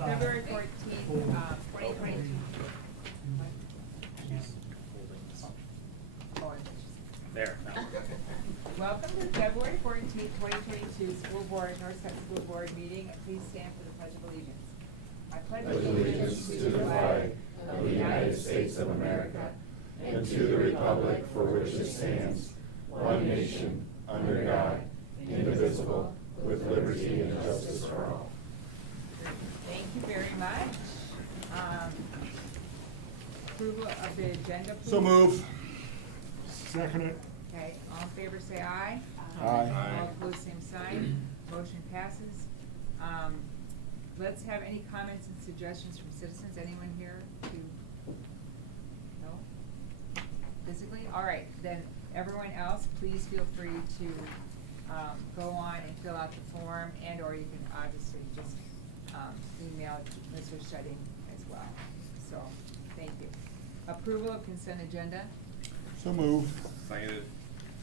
February 14th, 2022. There. No. Welcome to the February 14th, 2022 School Board, Northside School Board meeting. Please stand for the Pledge of Allegiance. I pledge allegiance to the flag of the United States of America and to the republic for which it stands, one nation, under God, indivisible, with liberty and justice for all. Thank you very much. Approval of the agenda, please. So move. Second it. Okay, all in favor say aye. Aye. All opposed, same sign. Motion passes. Let's have any comments and suggestions from citizens. Anyone here to, no? Physically? All right, then everyone else, please feel free to go on and fill out the form, and or you can obviously just email Mr. Shetting as well. So, thank you. Approval of consent agenda. So move. Seconded.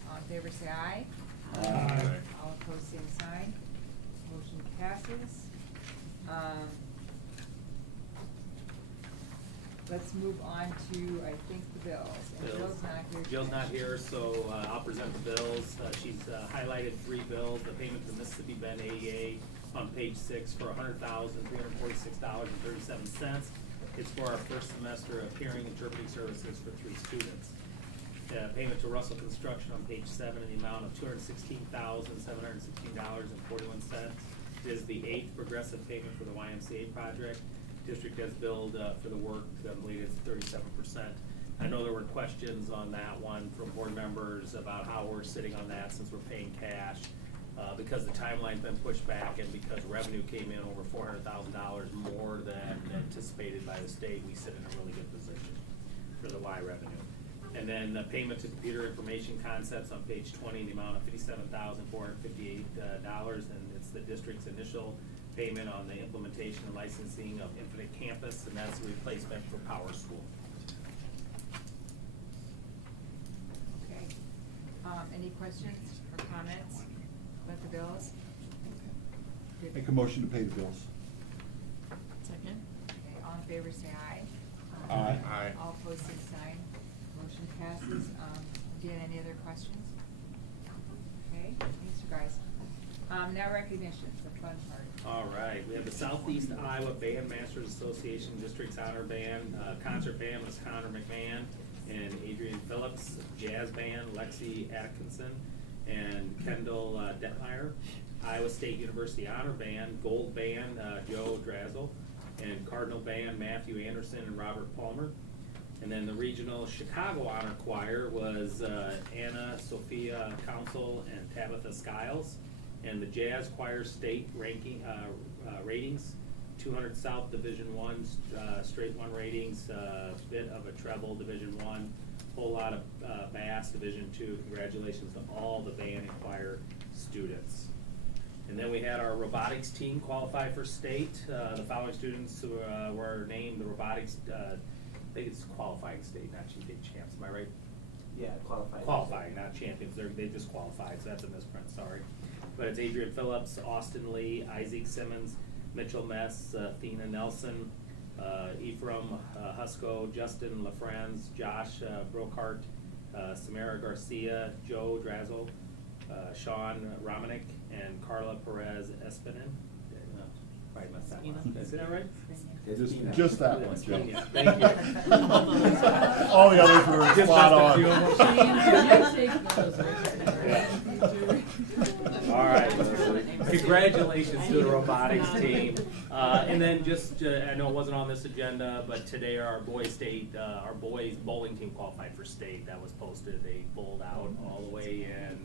All in favor say aye. Aye. All opposed, same sign. Motion passes. Let's move on to, I think, the bills. And Jill's not here. Jill's not here, so I'll present the bills. She's highlighted 3 bills. The payment to Mississippi Bend AEA on page 6 for $100,346.37. It's for our first semester of hearing interpreting services for 3 students. Payment to Russell Construction on page 7 in the amount of $216,716.41. It is the 8th progressive payment for the YMCA project. District has billed for the work completed 37%. I know there were questions on that one from board members about how we're sitting on that since we're paying cash. Because the timeline's been pushed back and because revenue came in over $400,000 more than anticipated by the state, we sit in a really good position for the Y revenue. And then the payment to Computer Information Concepts on page 20 in the amount of $57,458, and it's the district's initial payment on the implementation and licensing of Infinite Campus, and that's a replacement for Power School. Okay. Any questions or comments about the bills? Good. Make a motion to pay the bills. Second. Okay, all in favor say aye. Aye. Aye. All opposed, same sign. Motion passes. Dan, any other questions? Okay, thanks, you guys. Now recognitions, the fun part. All right, we have the Southeast Iowa Bandmasters Association District's Honor Band. Concert band was Connor McMahon and Adrian Phillips. Jazz band, Lexi Atkinson and Kendall Detmeyer. Iowa State University Honor Band, Gold Band, Joe Drazel. And Cardinal Band, Matthew Anderson and Robert Palmer. And then the regional Chicago Honor Choir was Anna Sophia Council and Tabitha Skiles. And the Jazz Choir state ranking ratings, 200 South Division 1 straight 1 ratings, bit of a treble Division 1, whole lot of bass Division 2. Congratulations to all the band and choir students. And then we had our robotics team qualify for state. The following students who were named the robotics. I think it's qualifying state, not state champs. Am I right? Yeah, qualifying. Qualifying, not champions. They just qualified, so that's a misprint. Sorry. But it's Adrian Phillips, Austin Lee, Isaac Simmons, Mitchell Mess, Thena Nelson, Ephraim Husko, Justin LaFranz, Josh Brokart, Samara Garcia, Joe Drazel, Sean Romanek, and Carla Perez Espinen. Probably messed that one up. Is that right? Just that one, Joe. Yeah, thank you. All the others were Just spot on. All right. Congratulations to the robotics team. And then just, I know it wasn't on this agenda, but today our boys bowling team qualified for state. That was posted. They bowled out all the way in,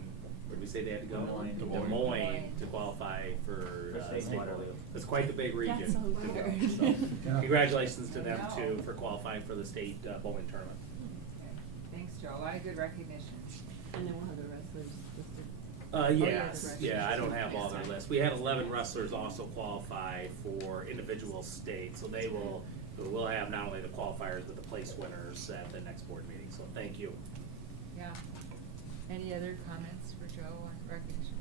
where did we say they had to go? Des Moines to qualify for state bowling. It's quite the big region. That's so weird. So, congratulations to them too for qualifying for the state bowling tournament. Okay. Thanks, Joe. A lot of good recognition. And then we'll have the wrestlers listed. Yes, yeah, I don't have all their lists. We had 11 wrestlers also qualify for individual states, so we'll have not only the qualifiers but the place winners at the next board meeting. So thank you. Yeah. Any other comments for Joe on recognitions?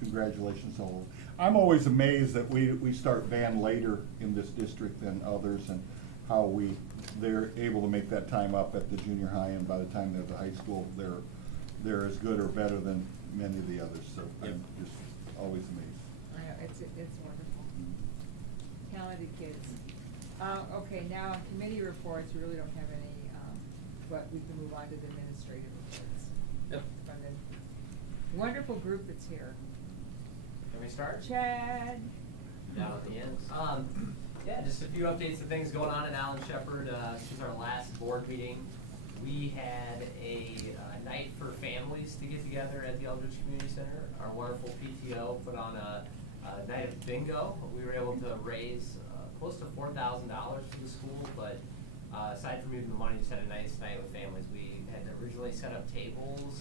congratulations all. I'm always amazed that we start band later in this district than others, and how they're able to make that time up at the junior high, and by the time they're at the high school, they're as good or better than many of the others, so Yep. I'm just always amazed. I know, it's wonderful. Talented kids. Okay, now on committee reports, we really don't have any, but we can move on to the administrative reports. Yep. From the wonderful group that's here. Can we start? Chad. Down at the end. Yeah, just a few updates of things going on in Allen Shepherd. Since our last board meeting, we had a night for families to get together at the Eldridge Community Center. Our wonderful PTO put on a night of bingo. We were able to raise close to $4,000 for the school, but aside from even the money, just had a nice night with families. We had originally set up tables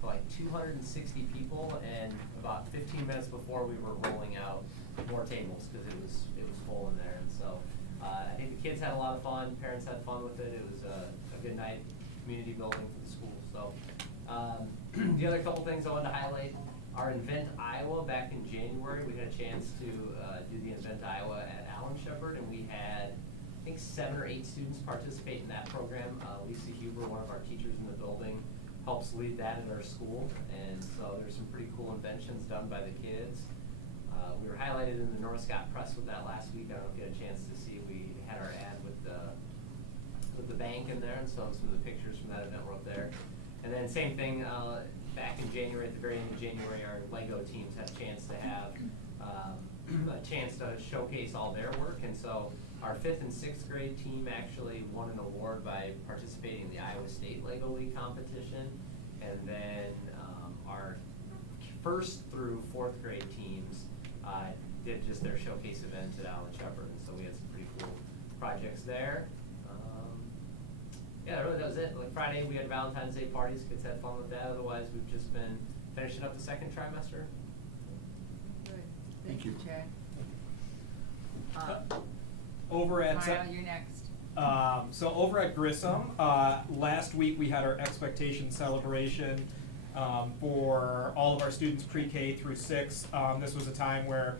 for like 260 people, and about 15 minutes before we were rolling out more tables because it was full in there. And so I think the kids had a lot of fun, parents had fun with it. It was a good night, community building for the school. So the other couple things I wanted to highlight, our Invent Iowa back in January, we had a chance to do the Invent Iowa at Allen Shepherd, and we had, I think, 7 or 8 students participate in that program. Lisa Huber, one of our teachers in the building, helps lead that in our school, and so there's some pretty cool inventions done by the kids. We were highlighted in the North Scott Press with that last week. I don't know if you had a chance to see. We had our ad with the bank in there, and so some of the pictures from that event were up there. And then same thing, back in January, at the very end of January, our Lego teams had a chance to have a chance to showcase all their work, and so our 5th and 6th grade team actually won an award by participating in the Iowa State Lego League competition, and then our 1st through 4th grade teams did just their showcase events at Allen Shepherd, and so we had some pretty cool projects there. Yeah, really that was it. Like Friday we had Valentine's Day parties, kids had fun with that. Otherwise we've just been finishing up the 2nd trimester. Good. Thank you. Chad. Over at Kyle, you're next. so over at Grissom, last week we had our expectation celebration for all of our students pre-K through 6. This was a time where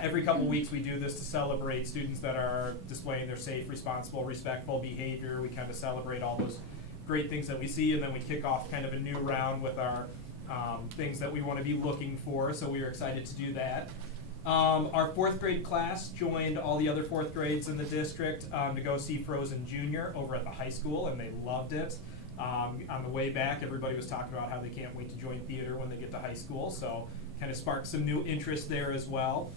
every couple weeks we do this to celebrate students that are displaying their safe, responsible, respectful behavior. We kind of celebrate all those great things that we see, and then we kick off kind of a new round with our things that we want to be looking for, so we are excited to do that. Our 4th grade class joined all the other 4th grades in the district to go see Frozen Junior over at the high school, and they loved it. On the way back, everybody was talking about how they can't wait to join theater when they get to high school, so kind of sparked some new interest there as well.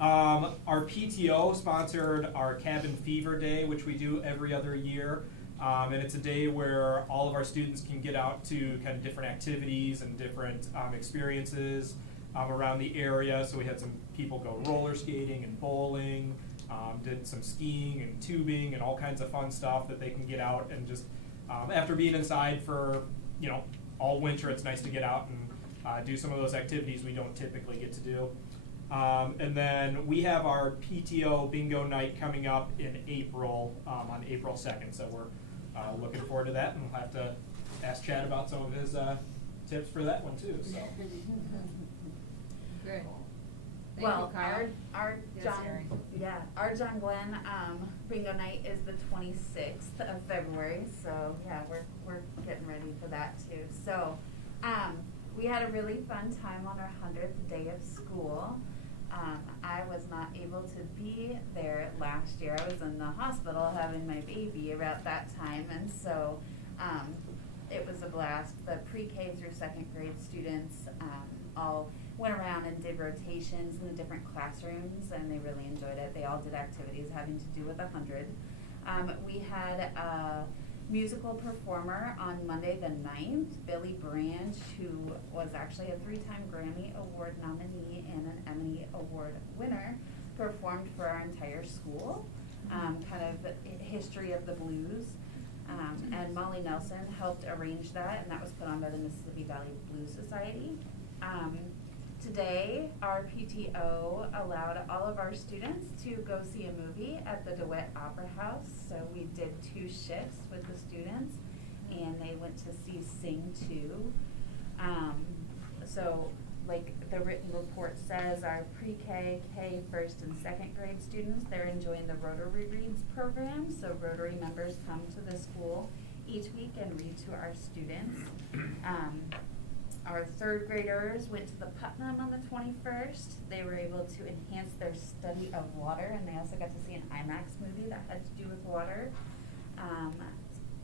Our PTO sponsored our Cabin Fever Day, which we do every other year. And it's a day where all of our students can get out to kind of different activities and different experiences around the area. So we had some people go roller skating and bowling, did some skiing and tubing and all kinds of fun stuff that they can get out and just, after being inside for, all winter, it's nice to get out and do some of those activities we don't typically get to do. And then we have our PTO bingo night coming up in April, on April 2nd. So we're looking forward to that, and we'll have to ask Chad about some of his tips for that one too. So. Good. Thank Well, you, Kyle. our Yes, John, Erin. our John Glenn, bingo night is the 26th of February, so yeah, we're getting ready for that too. So, we had a really fun time on our 100th day of school. I was not able to be there last year. I was in the hospital having my baby about that time, and so, it was a blast. The pre-K through 2nd grade students, all went around and did rotations in the different classrooms, and they really enjoyed it. They all did activities having to do with 100. We had a musical performer on Monday the 9th, Billy Branch, who was actually a 3-time Grammy Award nominee and an Emmy Award winner, performed for our entire school, kind of history of the blues. And Molly Nelson helped arrange that, and that was put on by the Mississippi Valley Blues Society. Today, our PTO allowed all of our students to go see a movie at the DeWitt Opera House. So we did 2 shifts with the students, and they went to see Sing 2. So like the written report says, our pre-K, K, first and second grade students, they're enjoying the Rotary Reads program. So Rotary members come to the school each week and read to our students. Our third graders went to the Putnam on the 21st. They were able to enhance their study of water, and they also got to see an IMAX movie that had to do with water.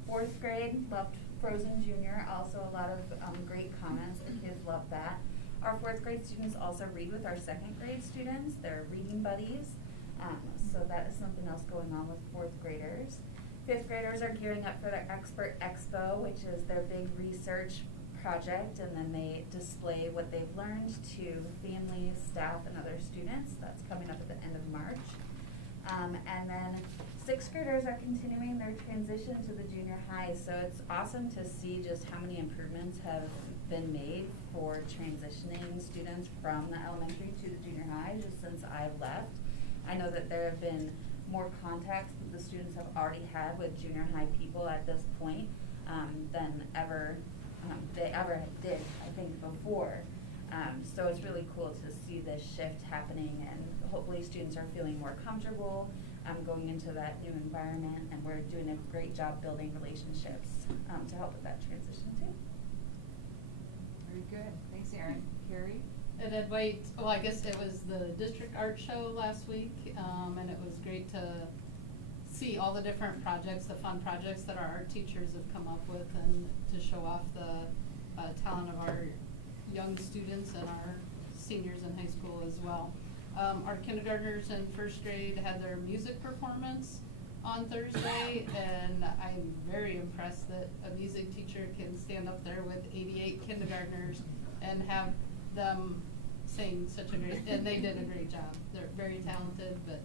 Fourth grade loved Frozen Junior. Also a lot of great comments. The kids loved that. Our fourth grade students also read with our second grade students. They're reading buddies. So that is something else going on with fourth graders. Fifth graders are gearing up for their Expert Expo, which is their big research project, and then they display what they've learned to families, staff, and other students. That's coming up at the end of March. And then sixth graders are continuing their transition to the junior high, so it's awesome to see just how many improvements have been made for transitioning students from the elementary to the junior high just since I've left. I know that there have been more contacts that the students have already had with junior high people at this point than they ever did, I think, before. So it's really cool to see this shift happening, and hopefully students are feeling more comfortable going into that new environment, and we're doing a great job building relationships to help with that transition too. Very good. Thanks, Erin. Carrie? And then I guess it was the district art show last week, and it was great to see all the different projects, the fun projects that our art teachers have come up with, and to show off the talent of our young students and our seniors in high school as well. Our kindergartners in first grade had their music performance on Thursday, and I'm very impressed that a music teacher can stand up there with 88 kindergartners and have them sing such a great, and they did a great job. They're very talented, but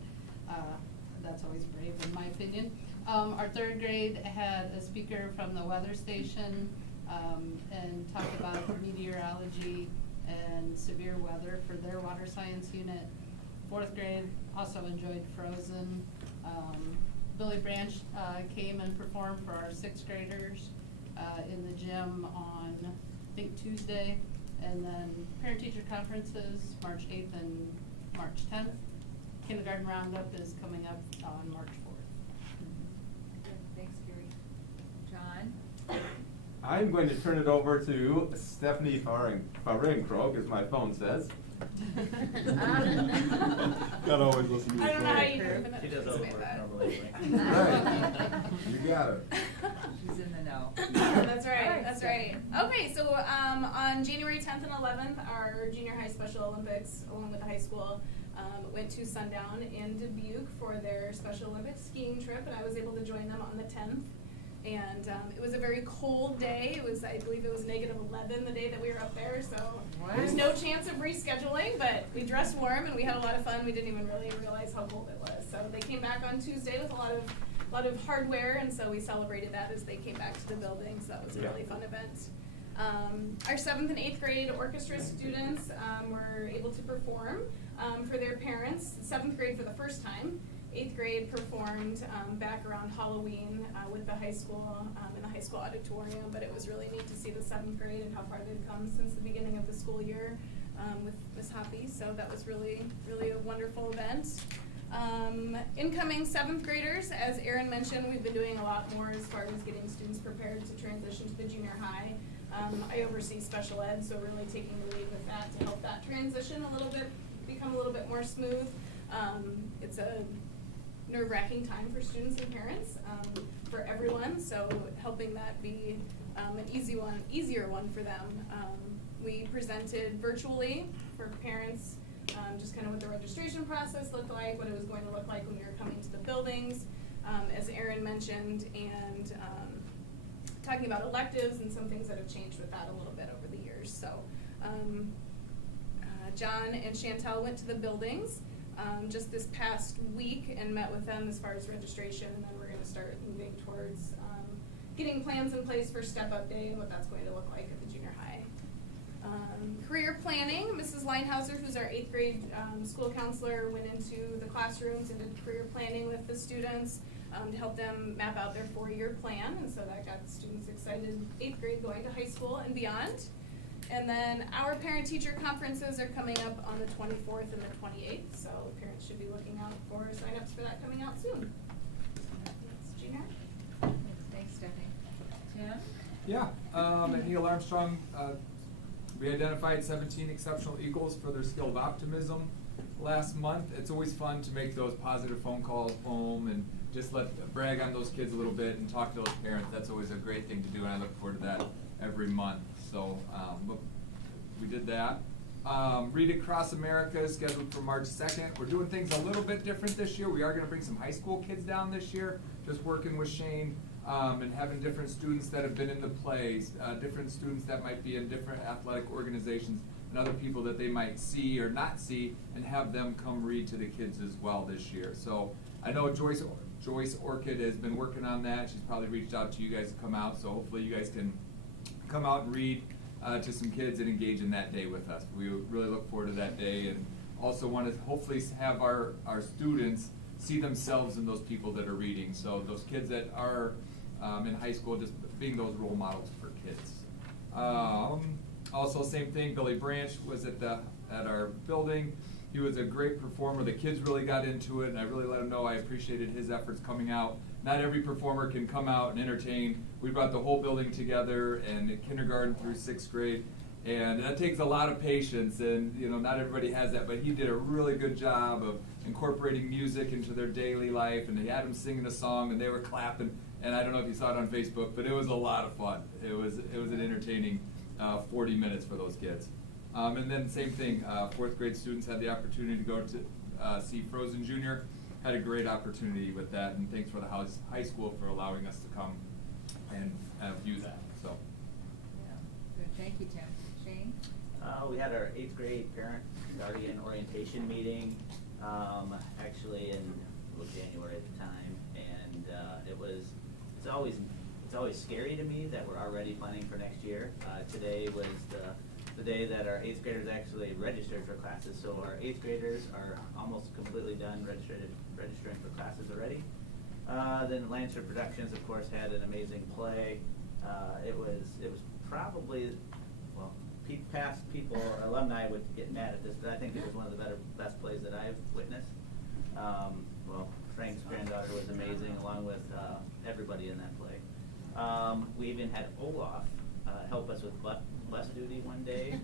that's always brave in my opinion. Our third grade had a speaker from the weather station and talked about meteorology and severe weather for their water science unit. Fourth grade also enjoyed Frozen. Billy Branch came and performed for our sixth graders in the gym on, I think, Tuesday. And then parent-teacher conferences, March 8th and March 10th. Kindergarten roundup is coming up on March 4th. Good. Thanks, Carrie. John? I'm going to turn it over to Stephanie Farenkrog, as my phone says. Gotta always listen to I your don't know how phone. you do it. He does all the work normally. Right. You got it. She's in the know. That's right, Alright, that's right. Okay, so on January 10th and 11th, our junior high Special Olympics, along with the high school, went to Sundown in Dubuque for their Special Olympics skiing trip, and I was able to join them on the 10th. And it was a very cold day. It was, I believe it was -11 the day that we were up there, so there's no chance of rescheduling, but we dressed warm and we had a lot of fun. We didn't even really realize how cold it was. So they came back on Tuesday with a lot of hardware, and so we celebrated that as they came back to the building, so that was a really fun event. Our 7th and 8th grade orchestra students were able to perform for their parents. 7th grade for the first time. 8th grade performed back around Halloween with the high school in the high school auditorium, but it was really neat to see the 7th grade and how far they've come since the beginning of the school year with Miss Hoppy, so that was really, really a wonderful event. Incoming 7th graders, as Erin mentioned, we've been doing a lot more as far as getting students prepared to transition to the junior high. I oversee special ed, so really taking the lead with that to help that transition become a little bit more smooth. It's a nerve-wracking time for students and parents, for everyone, so helping that be an easier one for them. We presented virtually for parents, just kind of what the registration process looked like, what it was going to look like when we were coming to the buildings, as Erin mentioned, and talking about electives and some things that have changed with that a little bit over the years. So John and Chantel went to the buildings just this past week and met with them as far as registration, and then we're going to start moving towards getting plans in place for step-up day and what that's going to look like at the junior high. Career planning, Mrs. Linehauser, who's our 8th grade school counselor, went into the classrooms and did career planning with the students to help them map out their 4-year plan, and so that got the students excited, 8th grade going to high school and beyond. And then our parent-teacher conferences are coming up on the 24th and the 28th, so parents should be looking out for signups for that coming out soon. That's junior high. Thanks, Stephanie. Tim? Yeah, at Neil Armstrong, we identified 17 exceptional equals for their skill of optimism last month. It's always fun to make those positive phone calls home and just brag on those kids a little bit and talk to those parents. That's always a great thing to do, and I look forward to that every month. So we did that. Read Across America is scheduled for March 2nd. We're doing things a little bit different this year. We are going to bring some high school kids down this year, just working with Shane and having different students that have been in the plays, different students that might be in different athletic organizations, and other people that they might see or not see, and have them come read to the kids as well this year. So I know Joyce Orchid has been working on that. She's probably reached out to you guys to come out, so hopefully you guys can come out and read to some kids and engage in that day with us. We really look forward to that day, and also want to hopefully have our students see themselves in those people that are reading. So those kids that are in high school, just being those role models for kids. Also, same thing, Billy Branch was at our building. He was a great performer. The kids really got into it, and I really let him know I appreciated his efforts coming out. Not every performer can come out and entertain. We brought the whole building together, and kindergarten through 6th grade, and that takes a lot of patience, and not everybody has that, but he did a really good job of incorporating music into their daily life, and he had them singing a song, and they were clapping, and I don't know if you saw it on Facebook, but it was a lot of fun. It was an entertaining 40 minutes for those kids. And then same thing, 4th grade students had the opportunity to go to see Frozen Junior. Had a great opportunity with that, and thanks for the high school for allowing us to come and view that. So. Yeah, good, thank you, Tim. Shane? We had our 8th grade parent guardian orientation meeting, actually in January at the time, and it's always scary to me that we're already planning for next year. Today was the day that our 8th graders actually registered for classes, so our 8th graders are almost completely done registering for classes already. Then Lancer Productions, of course, had an amazing play. It was probably, well, past people, alumni would get mad at this, but I think it was one of the best plays that I've witnessed. Well, Frank's granddaughter was amazing, along with everybody in that play. We even had Olaf help us with bus duty one day.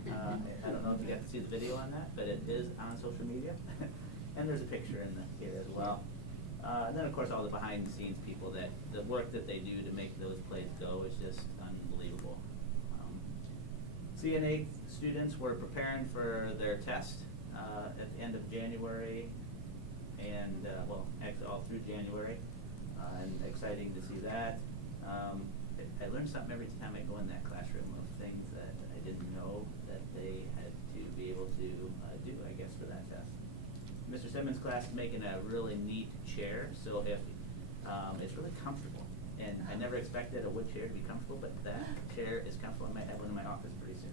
I don't know if you got to see the video on that, but it is on social media. And there's a picture in here as well. And then, of course, all the behind-the-scenes people, the work that they do to make those plays go is just unbelievable. CNA students were preparing for their test at the end of January, and actually all through January, and exciting to see that. I learned something every time I go in that classroom of things that I didn't know that they had to be able to do, I guess, for that test. Mr. Simmons' class is making a really neat chair, so if it's really comfortable. And I never expected a wood chair to be comfortable, but that chair is comfortable. I might have one in my office pretty soon.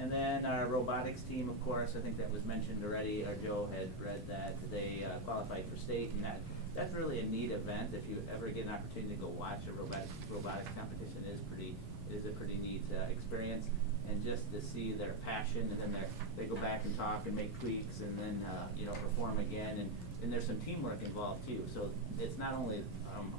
And then our robotics team, of course, I think that was mentioned already. Our Joe had read that they qualified for state, and that's really a neat event. If you ever get an opportunity to go watch a robotics competition, it is a pretty neat experience. And just to see their passion, and then they go back and talk and make tweaks, and then perform again. And there's some teamwork involved too. So it's not only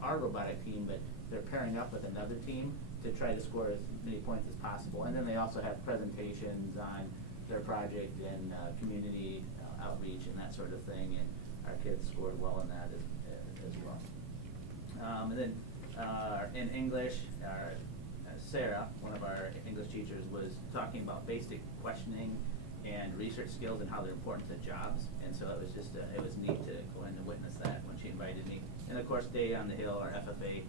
our robotic team, but they're pairing up with another team to try to score as many points as possible. And then they also have presentations on their project and community outreach and that sort of thing. And our kids scored well in that as well. And then in English, Sarah, one of our English teachers, was talking about basic questioning and research skills and how they're important to jobs. And so it was just it was neat to go in and witness that when she invited me. And of course, Day on the Hill, our FFA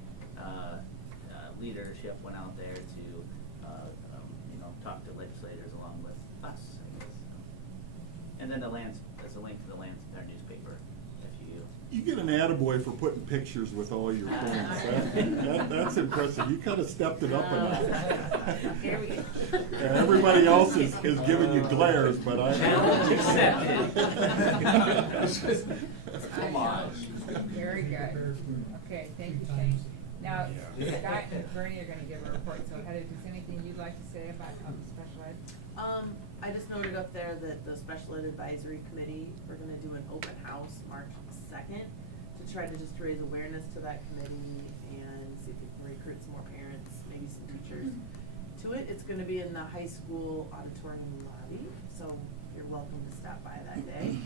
leadership, went out there to talk to legislators along with us, I guess. And then there's a link to the Lance, our newspaper. You get an attaboy for putting pictures with all your friends. That's impressive. You kind of stepped it up enough. Here we go. And everybody else is giving you glares, but I. Challenge accepted. Come on. Very good. Okay, thank you, Shane. Now, Scott and Bernie are gonna give a report, so Heather, if there's anything you'd like to say about special ed? I just noted up there that the Special Ed Advisory Committee, we're gonna do an open house March 2nd to try to just raise awareness to that committee and see if we can recruit some more parents, maybe some teachers to it. It's gonna be in the high school auditorium lobby, so you're welcome to stop by that day.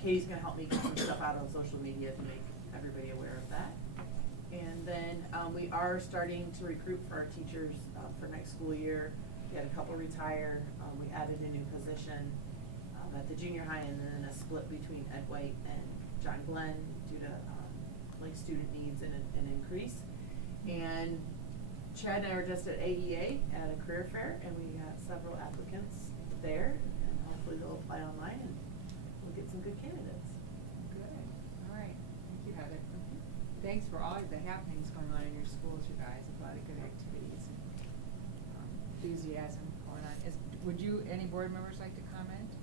Katie's gonna help me get some stuff out on social media to make everybody aware of that. And then, we are starting to recruit for our teachers, for next school year. We had a couple retire, we added a new position, at the junior high, and then a split between Ed White and John Glenn due to, like student needs and an increase. And Chad and I were just at AEA at a career fair, and we got several applicants there, and hopefully they'll apply online and we'll get some good candidates. Good, all right, thank you, Heather. Thanks for all the happenings going on in your schools, you guys, a lot of good activities and enthusiasm going on. Would you, any board members like to comment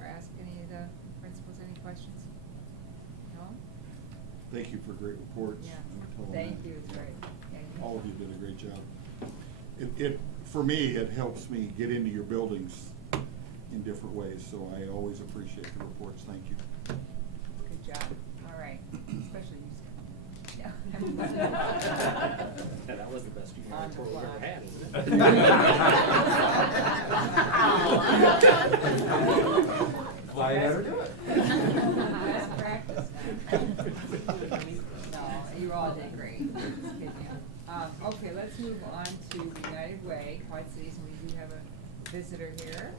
or ask any of the principals any questions? No? Thank you for great reports. Yeah, Until thank then. you, it's great. Thank you. All of you did a great job. For me, it helps me get into your buildings in different ways, so I always appreciate the reports. Thank you. Good job, all right, especially you, Scott. Yeah. Yeah, that was the best junior On the report we've ever fly. had, isn't it? Why ever do it? Best practice. No, you all did great. Just kidding you. Okay, let's move on to United Way, Quad Cities, and we do have a visitor here.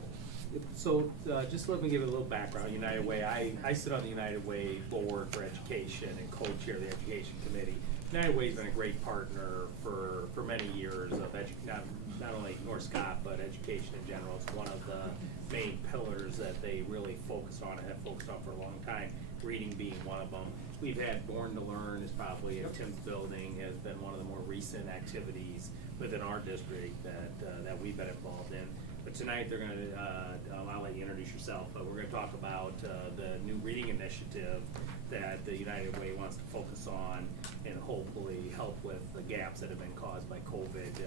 So, just let me give it a little background. United Way, I sit on the United Way Board for Education and co-chair the Education Committee. United Way's been a great partner for many years of not only North Scott, but education in general. It's one of the main pillars that they really focus on and have focused on for a long time, reading being one of them. We've had Born to Learn is probably at Tim's building, has been one of the more recent activities within our district that we've been involved in. But tonight they're gonna, I'll let you introduce yourself, but we're gonna talk about the new reading initiative that the United Way wants to focus on and hopefully help with the gaps that have been caused by COVID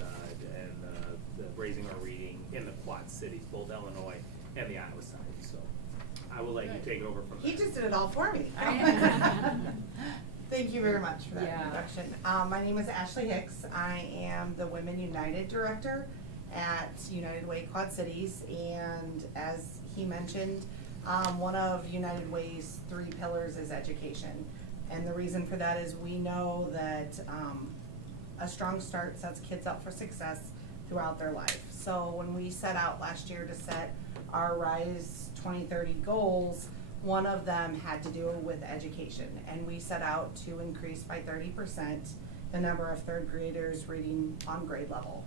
and the raising our reading in the Quad Cities, both Illinois and the Iowa side. So I will let you take over from there. He just did it all for me. Thank you very much for that Yeah. introduction. My name is Ashley Hicks. I am the Women United Director at United Way Quad Cities, and as he mentioned, one of United Way's 3 pillars is education. And the reason for that is we know that a strong start sets kids up for success throughout their life. So when we set out last year to set our RISE 2030 goals, one of them had to do with education, and we set out to increase by 30% the number of 3rd graders reading on grade level.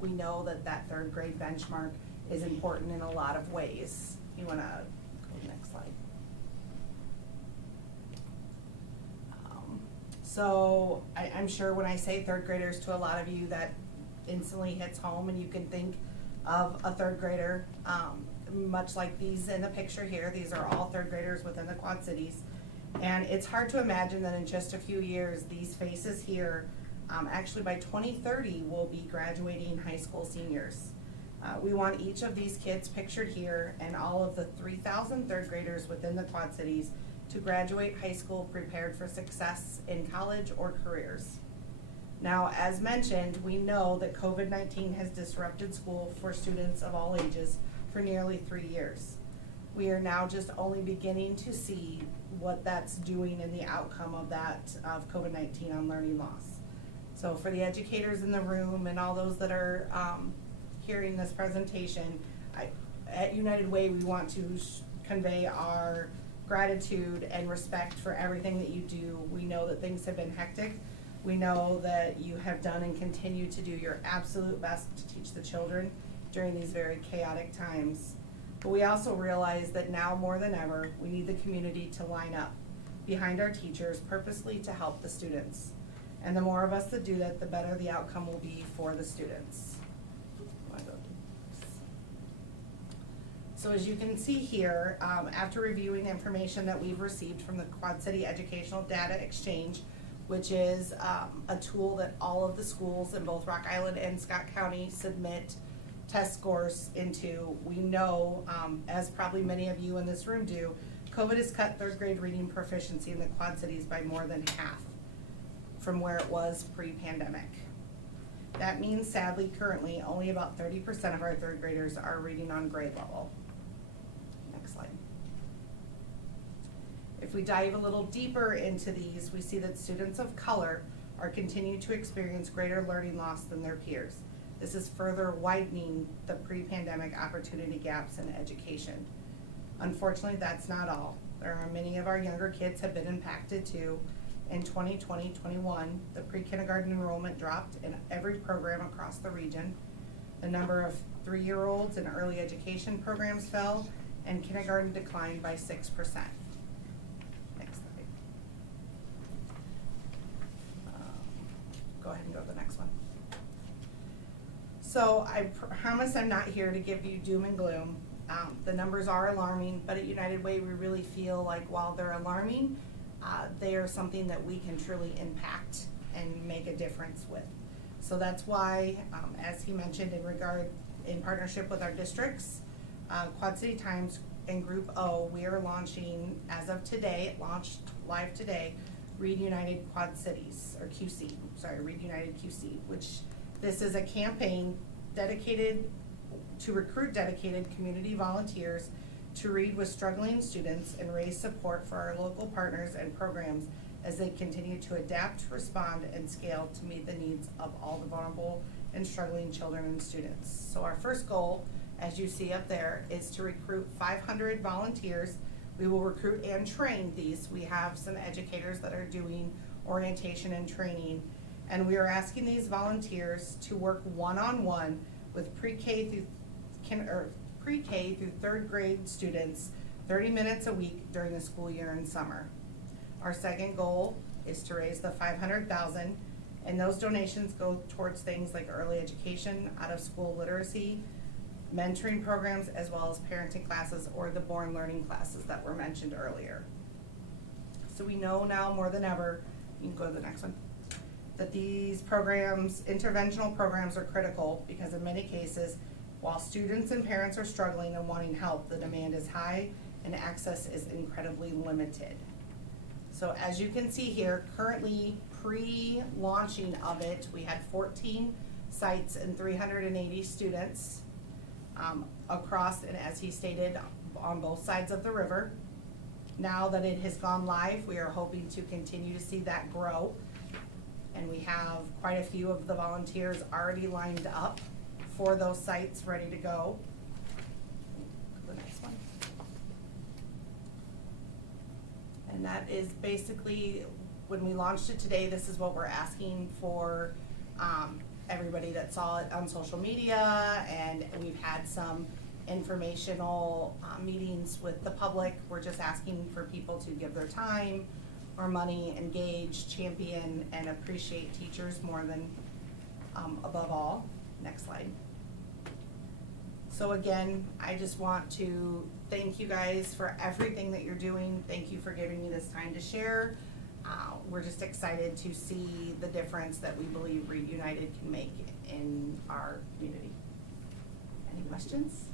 We know that that 3rd grade benchmark is important in a lot of ways. You wanna go to the next slide? So I'm sure when I say 3rd graders to a lot of you, that instantly hits home, and you can think of a 3rd grader, much like these in the picture here. These are all 3rd graders within the Quad Cities. And it's hard to imagine that in just a few years, these faces here, actually by 2030, will be graduating high school seniors. We want each of these kids pictured here and all of the 3,000 3rd graders within the Quad Cities to graduate high school prepared for success in college or careers. Now, as mentioned, we know that COVID-19 has disrupted school for students of all ages for nearly 3 years. We are now just only beginning to see what that's doing in the outcome of COVID-19 on learning loss. So for the educators in the room and all those that are hearing this presentation, at United Way, we want to convey our gratitude and respect for everything that you do. We know that things have been hectic. We know that you have done and continue to do your absolute best to teach the children during these very chaotic times. But we also realize that now more than ever, we need the community to line up behind our teachers purposely to help the students. And the more of us that do that, the better the outcome will be for the students. So as you can see here, after reviewing information that we've received from the Quad City Educational Data Exchange, which is a tool that all of the schools in both Rock Island and Scott County submit test scores into. We know, as probably many of you in this room do, COVID has cut third grade reading proficiency in the Quad Cities by more than half from where it was pre-pandemic. That means sadly currently only about 30% of our third graders are reading on grade level. Next slide. If we dive a little deeper into these, we see that students of color are continuing to experience greater learning loss than their peers. This is further widening the pre-pandemic opportunity gaps in education. Unfortunately, that's not all. There are many of our younger kids have been impacted too. In 2020-21, the pre-kindergarten enrollment dropped in every program across the region. The number of 3-year-olds in early education programs fell, and kindergarten declined by 6%. Next slide. Go ahead and go to the next one. So I promise I'm not here to give you doom and gloom. The numbers are alarming, but at United Way we really feel like while they're alarming, they are something that we can truly impact and make a difference with. So that's why, as he mentioned, in partnership with our districts, Quad City Times and Group O, we are launching, as of today, it launched live today, Read United Quad Cities, or QC, sorry, Read United QC, which this is a campaign dedicated to recruit dedicated community volunteers to read with struggling students and raise support for our local partners and programs as they continue to adapt, respond, and scale to meet the needs of all the vulnerable and struggling children and students. So our first goal, as you see up there, is to recruit 500 volunteers. We will recruit and train these. We have some educators that are doing orientation and training, and we are asking these volunteers to work one-on-one with pre-K through third grade students 30 minutes a week during the school year and summer. Our second goal is to raise the $500,000, and those donations go towards things like early education, out-of-school literacy, mentoring programs, as well as parenting classes or the Born Learning classes that were mentioned earlier. So we know now more than ever, you can go to the next one, that these programs, interventional programs, are critical because in many cases, while students and parents are struggling and wanting help, the demand is high and access is incredibly limited. So as you can see here, currently pre-launching of it, we had 14 sites and 380 students across, and as he stated, on both sides of the river. Now that it has gone live, we are hoping to continue to see that grow. And we have quite a few of the volunteers already lined up for those sites ready to go. The next one. And that is basically, when we launched it today, this is what we're asking for everybody that saw it on social media, and we've had some informational meetings with the public. We're just asking for people to give their time or money, engage, champion, and appreciate teachers more than above all. Next slide. So again, I just want to thank you guys for everything that you're doing. Thank you for giving me this time to share. We're just excited to see the difference that we believe Read United can make in our community. Any questions?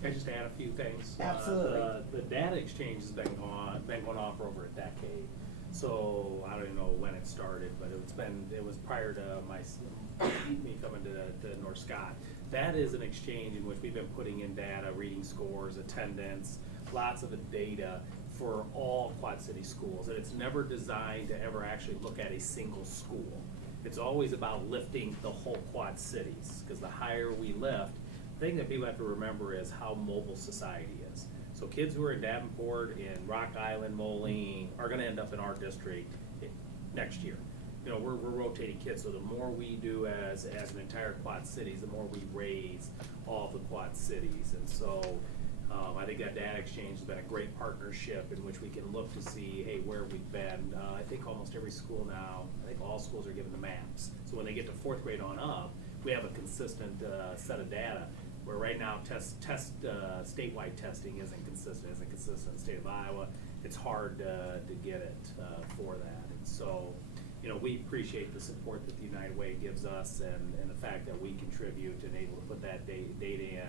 Can I just add a few things? Absolutely. The data exchange has been going on for over a decade. So I don't even know when it started, but it was prior to me coming to North Scott. That is an exchange in which we've been putting in data, reading scores, attendance, lots of the data for all Quad City schools. And it's never designed to ever actually look at a single school. It's always about lifting the whole Quad Cities, because the higher we lift, the thing that people have to remember is how mobile society is. So kids who are in Davenport, in Rock Island, Moline, are gonna end up in our district next year. You know, we're rotating kids, so the more we do as an entire Quad Cities, the more we raise all the Quad Cities. And so I think that data exchange has been a great partnership in which we can look to see, hey, where we've been. I think almost every school now, I think all schools are given the maps. So when they get to 4th grade on up, we have a consistent set of data. Where right now statewide testing isn't consistent in the state of Iowa. It's hard to get it for that. And so you know, we appreciate the support that the United Way gives us and the fact that we contribute and able to put that data in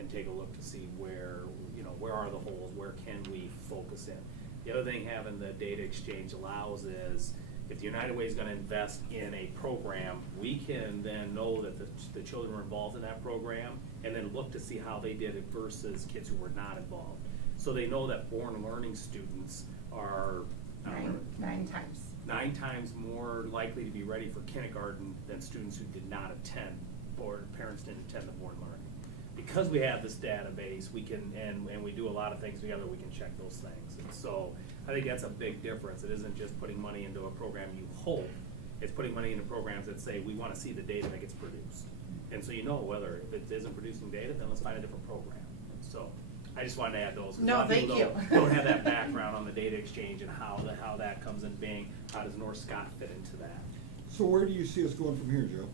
and take a look to see where, you know, where are the holes, where can we focus in. The other thing having the data exchange allows is, if the United Way is gonna invest in a program, we can then know that the children were involved in that program and then look to see how they did it versus kids who were not involved. So they know that born learning students are Nine times. 9 times more likely to be ready for kindergarten than students who did not attend, or parents didn't attend the born learning. Because we have this database, we can, and we do a lot of things together, we can check those things. And so I think that's a big difference. It isn't just putting money into a program you hope, it's putting money into programs that say, we want to see the data that gets produced. And so you know whether if it isn't producing data, then let's find a different program. And so I just wanted to add those. 'Cause a No, lot of people thank you. don't have that background on the data exchange and how that comes in being. How does North Scott fit into that? So where do you see us going from here, Joe?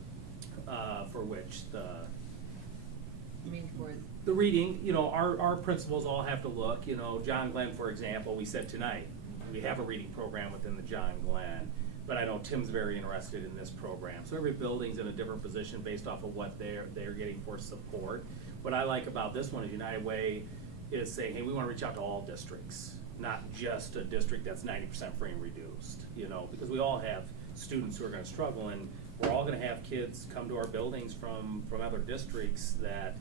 For which I mean, for, the reading, you know, our principals all have to look, you know, John Glenn, for example, we said tonight, we have a reading program within the John Glenn, but I know Tim's very interested in this program. So every building's in a different position based off of what they're getting for support. What I like about this one is United Way is saying, hey, we wanna reach out to all districts, not just a district that's 90% free and reduced, you know, because we all have students who are gonna struggle, and we're all gonna have kids come to our buildings from other districts that,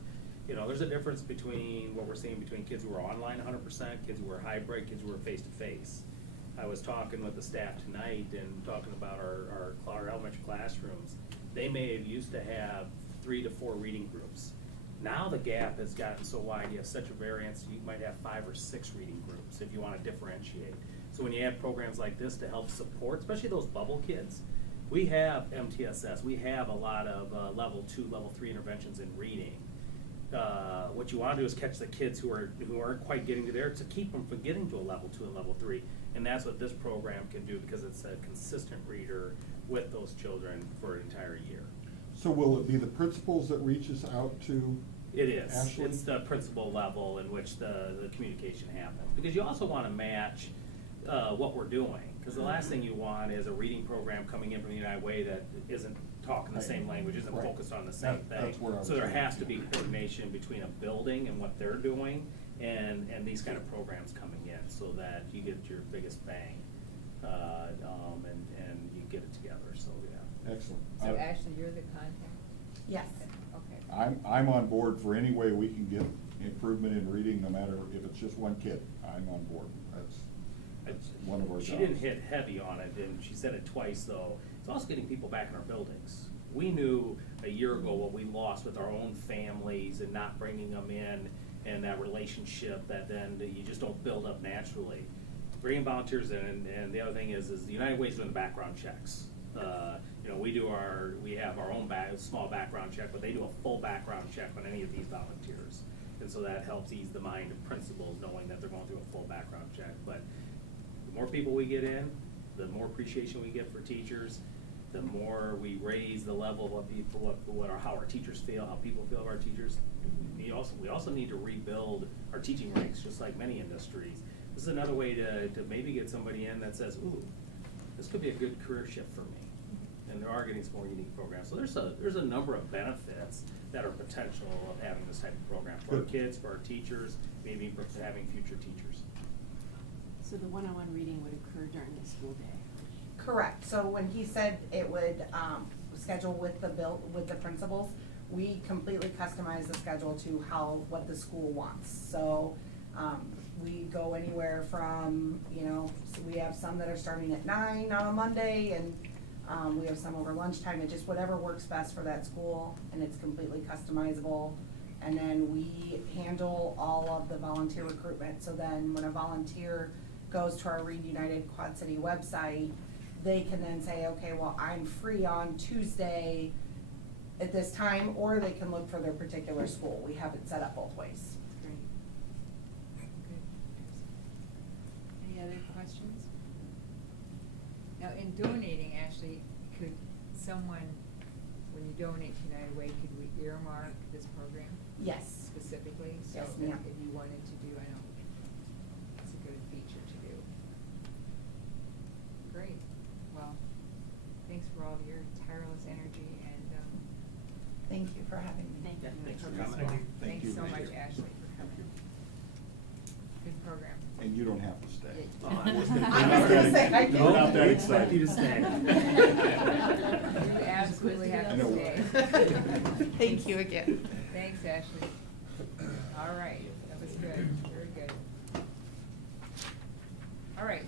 you know, there's a difference between what we're seeing between kids who are online 100%, kids who are hybrid, kids who are face-to-face. I was talking with the staff tonight and talking about our elementary classrooms. They may have used to have 3 to 4 reading groups. Now the gap has gotten so wide, you have such a variance, you might have 5 or 6 reading groups if you want to differentiate. So when you have programs like this to help support, especially those bubble kids, we have MTSS, we have a lot of level 2, level 3 interventions in reading. What you want to do is catch the kids who aren't quite getting to there, to keep them from getting to a level 2 and level 3. And that's what this program can do, because it's a consistent reader with those children for an entire year. So will it be the principals that reaches out to It is. Ashley? It's the principal level in which the communication happens. Because you also want to match what we're doing. Because the last thing you want is a reading program coming in from the United Way that isn't talking the same language, isn't Right. focused on the same thing. That's where I was So there going. has to be coordination between a building and what they're doing and these kind of programs coming in, so that you get your biggest bang and you get it together, so yeah. Excellent. so Ashley, you're the contact? Yes. Okay. I'm on board for any way we can get improvement in reading, no matter if it's just one kid. I'm on board. That's one of our jobs. She didn't hit heavy on it, and she said it twice, though. It's also getting people back in our buildings. We knew a year ago what we lost with our own families and not bringing them in, and that relationship that then you just don't build up naturally. Bringing volunteers in, and the other thing is the United Way's doing the background checks. You know, we have our own small background check, but they do a full background check on any of these volunteers. And so that helps ease the mind of principals, knowing that they're going through a full background check. But the more people we get in, the more appreciation we get for teachers, the more we raise the level of how our teachers feel, how people feel of our teachers. We also need to rebuild our teaching ranks, just like many industries. This is another way to maybe get somebody in that says, ooh, this could be a good career shift for me. And there are getting some more unique programs. So there's a number of benefits that are potential of having this type of program for our kids, for our teachers, maybe for having future teachers. So the one-on-one reading would occur during the school day? Correct. So when he said it would schedule with the principals, we completely customize the schedule to what the school wants. So we go anywhere from, so we have some that are starting at 9 on a Monday, and we have some over lunchtime, and just whatever works best for that school, and it's completely customizable. And then we handle all of the volunteer recruitment. So then when a volunteer goes to our Read United Quad City website, they can then say, okay, well, I'm free on Tuesday at this time, or they can look for their particular school. We have it set up both ways. Great. Good. Any other questions? Now, in donating, Ashley, could someone, when you donate to United Way, could we earmark this program? Yes. Specifically? Yes, So ma'am. if you wanted to do, I know, it's a good feature to do. Great. Well, energy, and, Thank you for having me. Thank you. Thanks for Thank coming. you. Thank Thanks you. so much, Ashley, for coming. Good program. And you don't have to stay. Oh, I was I was gonna say, I We're not that We expect excited. you to stay. You absolutely have I to know. stay. Thank you again. Thanks, Ashley. All right, that was good, very good. All right,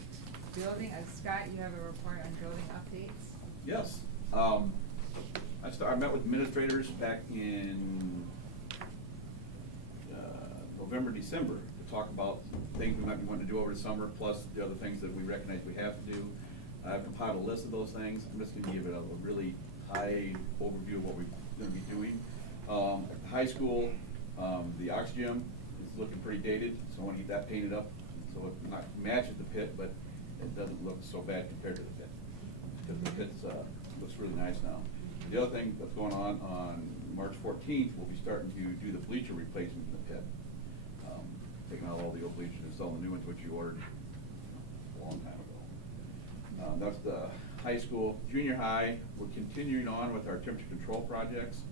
building, Scott, you have a report on building updates? Yes. I met with administrators back in November, December, to talk about things we might be wanting to do over the summer, plus the other things that we recognize we have to do. I've compiled a list of those things. I'm just gonna give it a really high overview of what we're gonna be doing. At the high school, the Ox Gym is looking pretty dated, so I wanna get that painted up, so it not matches the pit, but it doesn't look so bad compared to the pit. Because the pit's, looks really nice now. The other thing that's going on March 14th, we'll be starting to do the bleacher replacement in the pit. Taking out all the old bleachers and installing the new ones, which you ordered a long time ago. That's the high school. Junior high, we're continuing on with our temperature control projects.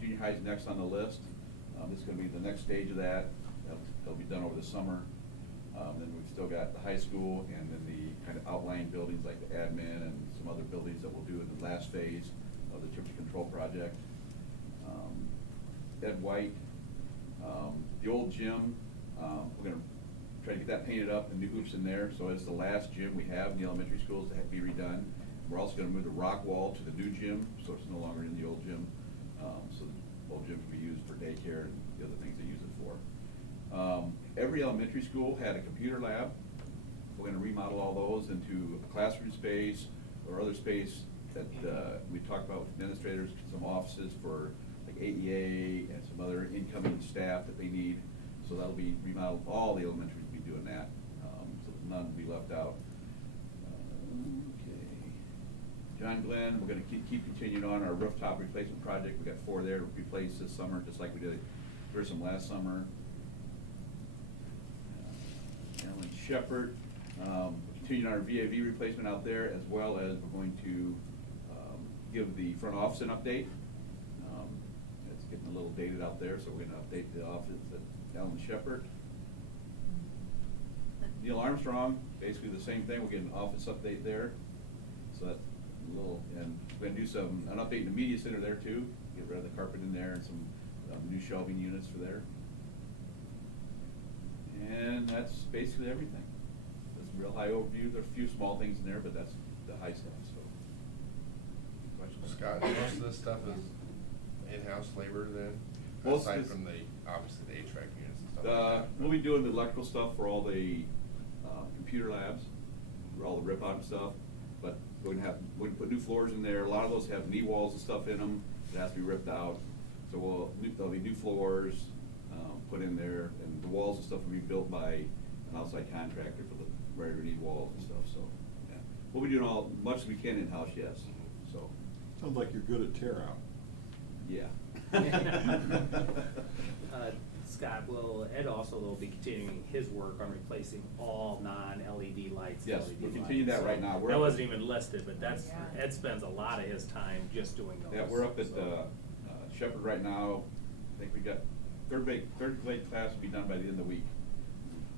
Junior high is next on the list. This is gonna be the next stage of that. That'll be done over the summer. Then we've still got the high school and then the kind of outlying buildings like the admin and some other buildings that we'll do in the last phase of the temperature control project. Ed White, the old gym, we're gonna try to get that painted up and new hoops in there, so it's the last gym we have in the elementary schools to be redone. We're also gonna move the rock wall to the new gym, so it's no longer in the old gym. So the old gym can be used for daycare and the other things they use it for. Every elementary school had a computer lab. We're gonna remodel all those into a classroom space or other space that we talked about with administrators, some offices for like AEA and some other incoming staff that they need. So that'll be remodeled, all the elementaries will be doing that, so none will be left out. Okay. John Glenn, we're gonna keep continuing on our rooftop replacement project. We got 4 there to replace this summer, just like we did Grissom last summer. Alan Shepherd, continuing our VAV replacement out there, as well as we're going to give the front office an update. It's getting a little dated out there, so we're gonna update the office at Alan Shepherd. Neil Armstrong, basically the same thing. We're getting an office update there. So that's a little, and we're gonna do an update in the media center there too. Get rid of the carpet in there and some new shelving units for there. And that's basically everything. That's a real high overview. There's a few small things in there, but that's the high stuff, so. Questions? Scott, most of this stuff is in-house labor then? Most Aside is- from obviously the HVAC units and stuff like that? We'll be doing the electrical stuff for all the computer labs, for all the rip-out stuff, but we're gonna put new floors in there. A lot of those have knee walls and stuff in them that has to be ripped out. So there'll be new floors put in there, and the walls and stuff will be built by an outside contractor for the regular knee walls and stuff, so, yeah. We'll be doing much as we can in-house, yes, so, Sounds like you're good at tear out. yeah. Scott, will Ed also will be continuing his work on replacing all non-LED lights? to Yes, LED we're continuing lights. that right now. That wasn't even listed, but that's, Yeah. Ed spends a lot of his time just doing those. Yeah, we're up at so. Shepherd right now. I think we got third grade class will be done by the end of the week.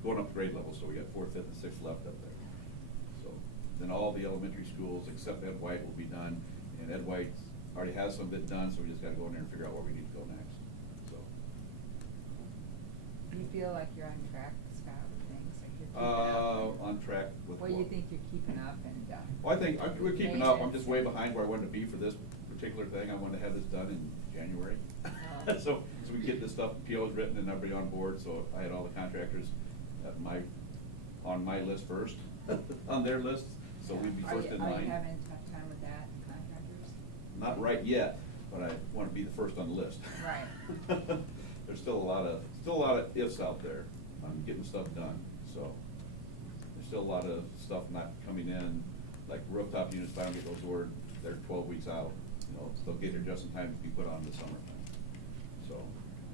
Going up grade level, so we got 4th, 5th, and 6th left up there. So then all the elementary schools except Ed White will be done, and Ed White already has some of it done, so we just gotta go in there and figure out where we need to go next, so. Do you feel like you're on track, Scott, with things, like you're keeping up? On track with What do you think you're keeping up and, Well, I think we're keeping up. I'm just way behind where I wanted to be for this particular thing. I wanted to have this done in January. Oh. So we get this stuff, POs written and everybody on board, so I had all the contractors on my list first, on their list, so we'd be first in line. Are you having a tough time with that, contractors? Not right yet, but I want to be the first on the list. Right. There's still a lot of ifs out there on getting stuff done, so. There's still a lot of stuff not coming in, like rooftop units, if I don't get those ordered, they're 12 weeks out. You know, so they'll get here just in time to be put on in the summertime. So,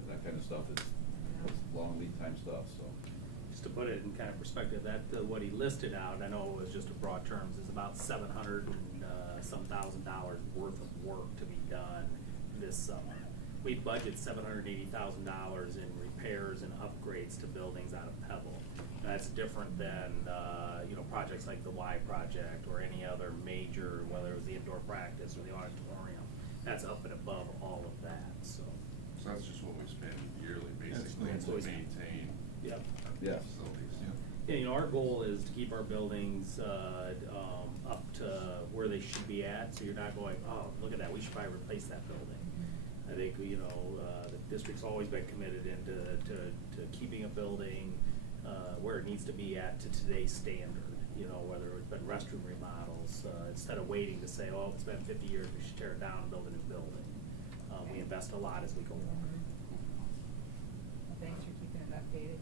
that kind of stuff is long lead time stuff, so. to put it in kind of perspective, that, what he listed out, I know it was just a broad terms, is about $700 and some thousand worth of work to be done this summer. We budget $780,000 in repairs and upgrades to buildings out of Pebble. That's different than, you know, projects like the Y project or any other major, whether it was the indoor practice or the auditorium. That's up and above all of that, so. So that's just what we spend yearly, basically, That's to what we- maintain Yep. our facilities. Yeah, you know, our goal is to keep our buildings, up to where they should be at, so you're not going, oh, look at that, we should probably replace that building. I think, you know, the district's always been committed into to keeping a building, where it needs to be at to today's standard. You know, whether it's been restroom remodels, instead of waiting to say, oh, it's been 50 years, we should tear it down and build a new building. We invest a lot as we go on. Well, thanks for keeping it updated.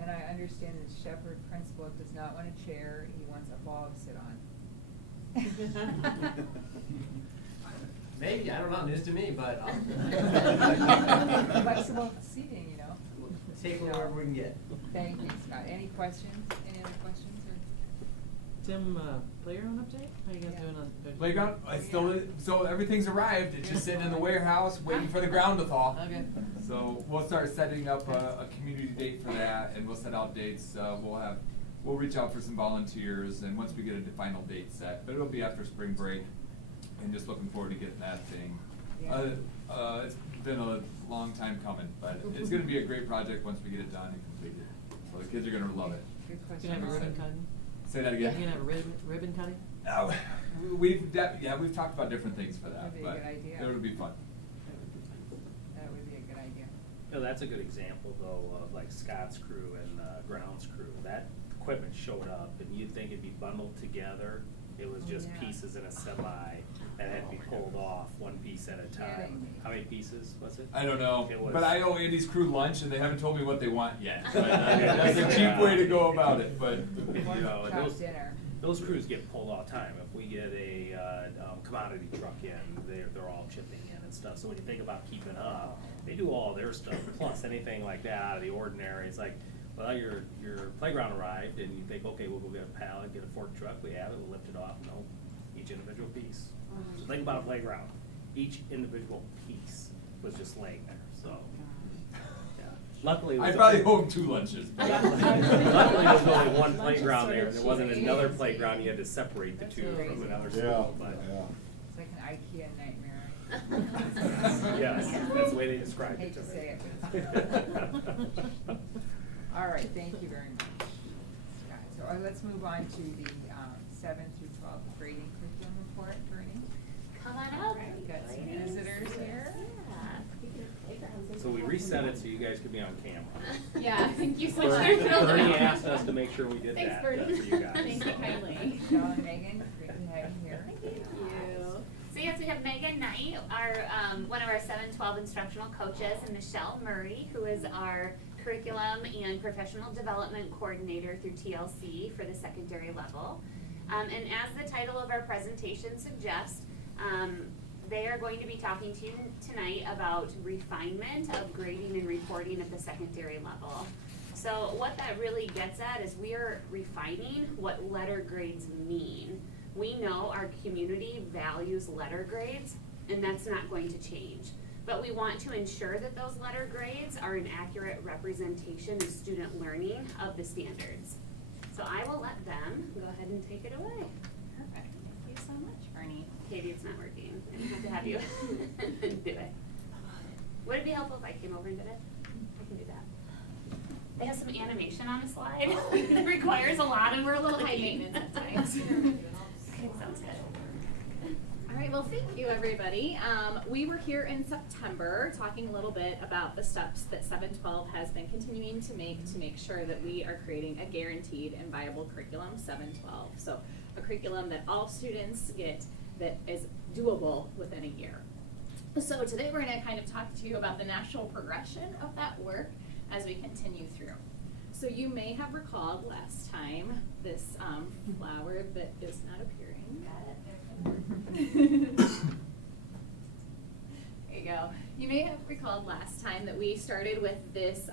And I understand that Shepherd principal does not want a chair, he wants a ball to sit on. Maybe, I don't know, news to me, but Flexible seating, you know. take whatever we can get. Thank you, Scott. Any questions? Any other questions or? Tim, playground update? How you guys Yeah. doing on? Playground, I still, so everything's arrived, it's just sitting in the warehouse, waiting for the ground to thaw. Okay. So we'll start setting up a community date for that, and we'll set out dates, we'll reach out for some volunteers, and once we get a final date set, but it'll be after spring break, and just looking forward to getting that thing. Yeah. It's been a long time coming, but it's gonna be a great project once we get it done and completed, so the kids are gonna love it. Good You question. gonna have a ribbon cutting? Say that You again? gonna have a ribbon cutting? We've talked about different things for that, That'd be a but good idea. it'll be fun. That would be a good idea. You know, that's a good example though of like Scott's crew and grounds crew. That equipment showed up and you'd think it'd be bundled together. It was just Yeah. pieces in a semi that had to be pulled off one piece at a Kidding time. me. How many pieces was it? I don't know, It was- but I owe Andy's crew lunch and they haven't told me what they want yet. But that's a cheap way to go about it, but. You know, Chop those, dinner. those crews get pulled all the time. If we get a commodity truck in, they're all chipping in and stuff. So when you think about keeping up, they do all their stuff, plus anything like that out of the ordinary. It's like, well, your playground arrived and you think, okay, we'll go get a pallet, get a fork truck, we have it, we'll lift it off. No, each individual piece. So think about a playground. Each individual piece was just laying there, so. Yeah. Luckily. it was I probably only- owe him 2 lunches. Luckily, there was only one playground there, and there wasn't another playground, you had to separate the That's two crazy. from another Yeah, school, but. It's like an IKEA nightmare. Yes, that's the way they described Hate it to to me. say it, but it's all right, thank you very much, Scott. So let's move on to the 7 through 12 grading curriculum report, Bernie. Come on up. We've got some visitors here. So we reset it so you guys could be on camera. Yeah, thank you so much. Bernie asked us to make sure we did Thanks, that Bernie. for you guys. Thank you so. kindly. Michelle and Megan, great to have you here. Thank you. So yes, we have Megan Knight, our one of our 7-12 instructional coaches, and Michelle Murray, who is our curriculum and professional development coordinator through TLC for the secondary level. And as the title of our presentation suggests, they are going to be talking to you tonight about refinement of grading and reporting at the secondary level. So what that really gets at is we are refining what letter grades mean. We know our community values letter grades, and that's not going to change. But we want to ensure that those letter grades are an accurate representation of student learning of the standards. So I will let them go ahead and take it away. Perfect. Thank you so much, Bernie. Katie, it's not working. I have to have you do it. Would it be helpful if I came over and did it? I can do that. They have some animation on the slide. It requires a lot, and we're a little high maintenance at times. Okay, sounds good. All right, well, thank you, everybody. We were here in September talking a little bit about the steps that 712 has been continuing to make sure that we are creating a guaranteed and viable curriculum, 712. So a curriculum that all students get that is doable within a year. So today we're going to kind of talk to you about the natural progression of that work as we continue through. So you may have recalled last time this flower that is not appearing. There you go. You may have recalled last time that we started with this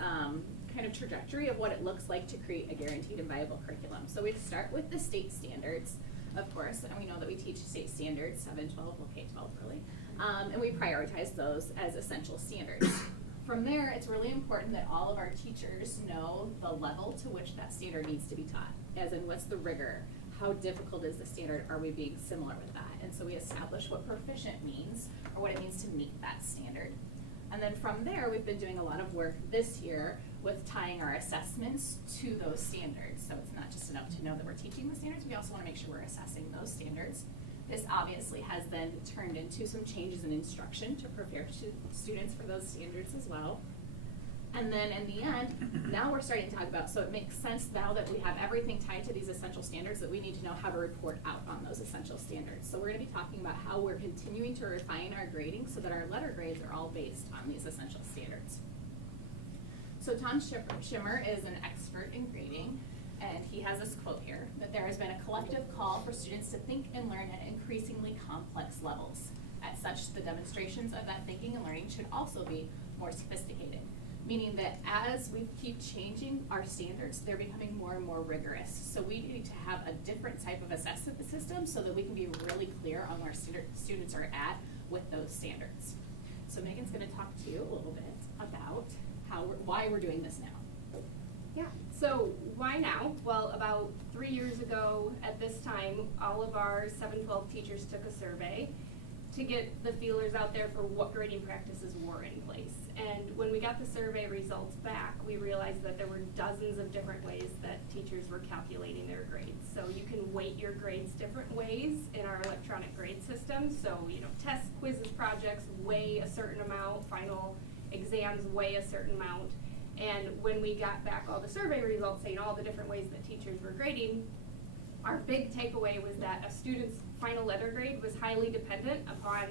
kind of trajectory of what it looks like to create a guaranteed and viable curriculum. So we start with the state standards, of course, and we know that we teach state standards, 7, 12, well, K-12 really, and we prioritize those as essential standards. From there, it's really important that all of our teachers know the level to which that standard needs to be taught, as in what's the rigor, how difficult is the standard, are we being similar with that? And so we establish what proficient means, or what it means to meet that standard. And then from there, we've been doing a lot of work this year with tying our assessments to those standards. So it's not just enough to know that we're teaching the standards, we also want to make sure we're assessing those standards. This obviously has then turned into some changes in instruction to prepare students for those standards as well. And then in the end, now we're starting to talk about, so it makes sense now that we have everything tied to these essential standards that we need to know how to report out on those essential standards. So we're going to be talking about how we're continuing to refine our grading so that our letter grades are all based on these essential standards. So Tom Schimmer is an expert in grading, and he has this quote here, that there has been a collective call for students to think and learn at increasingly complex levels. As such, the demonstrations of that thinking and learning should also be more sophisticated. Meaning that as we keep changing our standards, they're becoming more and more rigorous. So we need to have a different type of assessment system so that we can be really clear on where students are at with those standards. So Megan's going to talk to you a little bit about why we're doing this now. Yeah, so why now? Well, about 3 years ago at this time, all of our 7-12 teachers took a survey to get the feelers out there for what grading practices were in place. And when we got the survey results back, we realized that there were dozens of different ways that teachers were calculating their grades. So you can weight your grades different ways in our electronic grade system. So, tests, quizzes, projects weigh a certain amount, final exams weigh a certain amount. And when we got back all the survey results saying all the different ways that teachers were grading, our big takeaway was that a student's final letter grade was highly dependent upon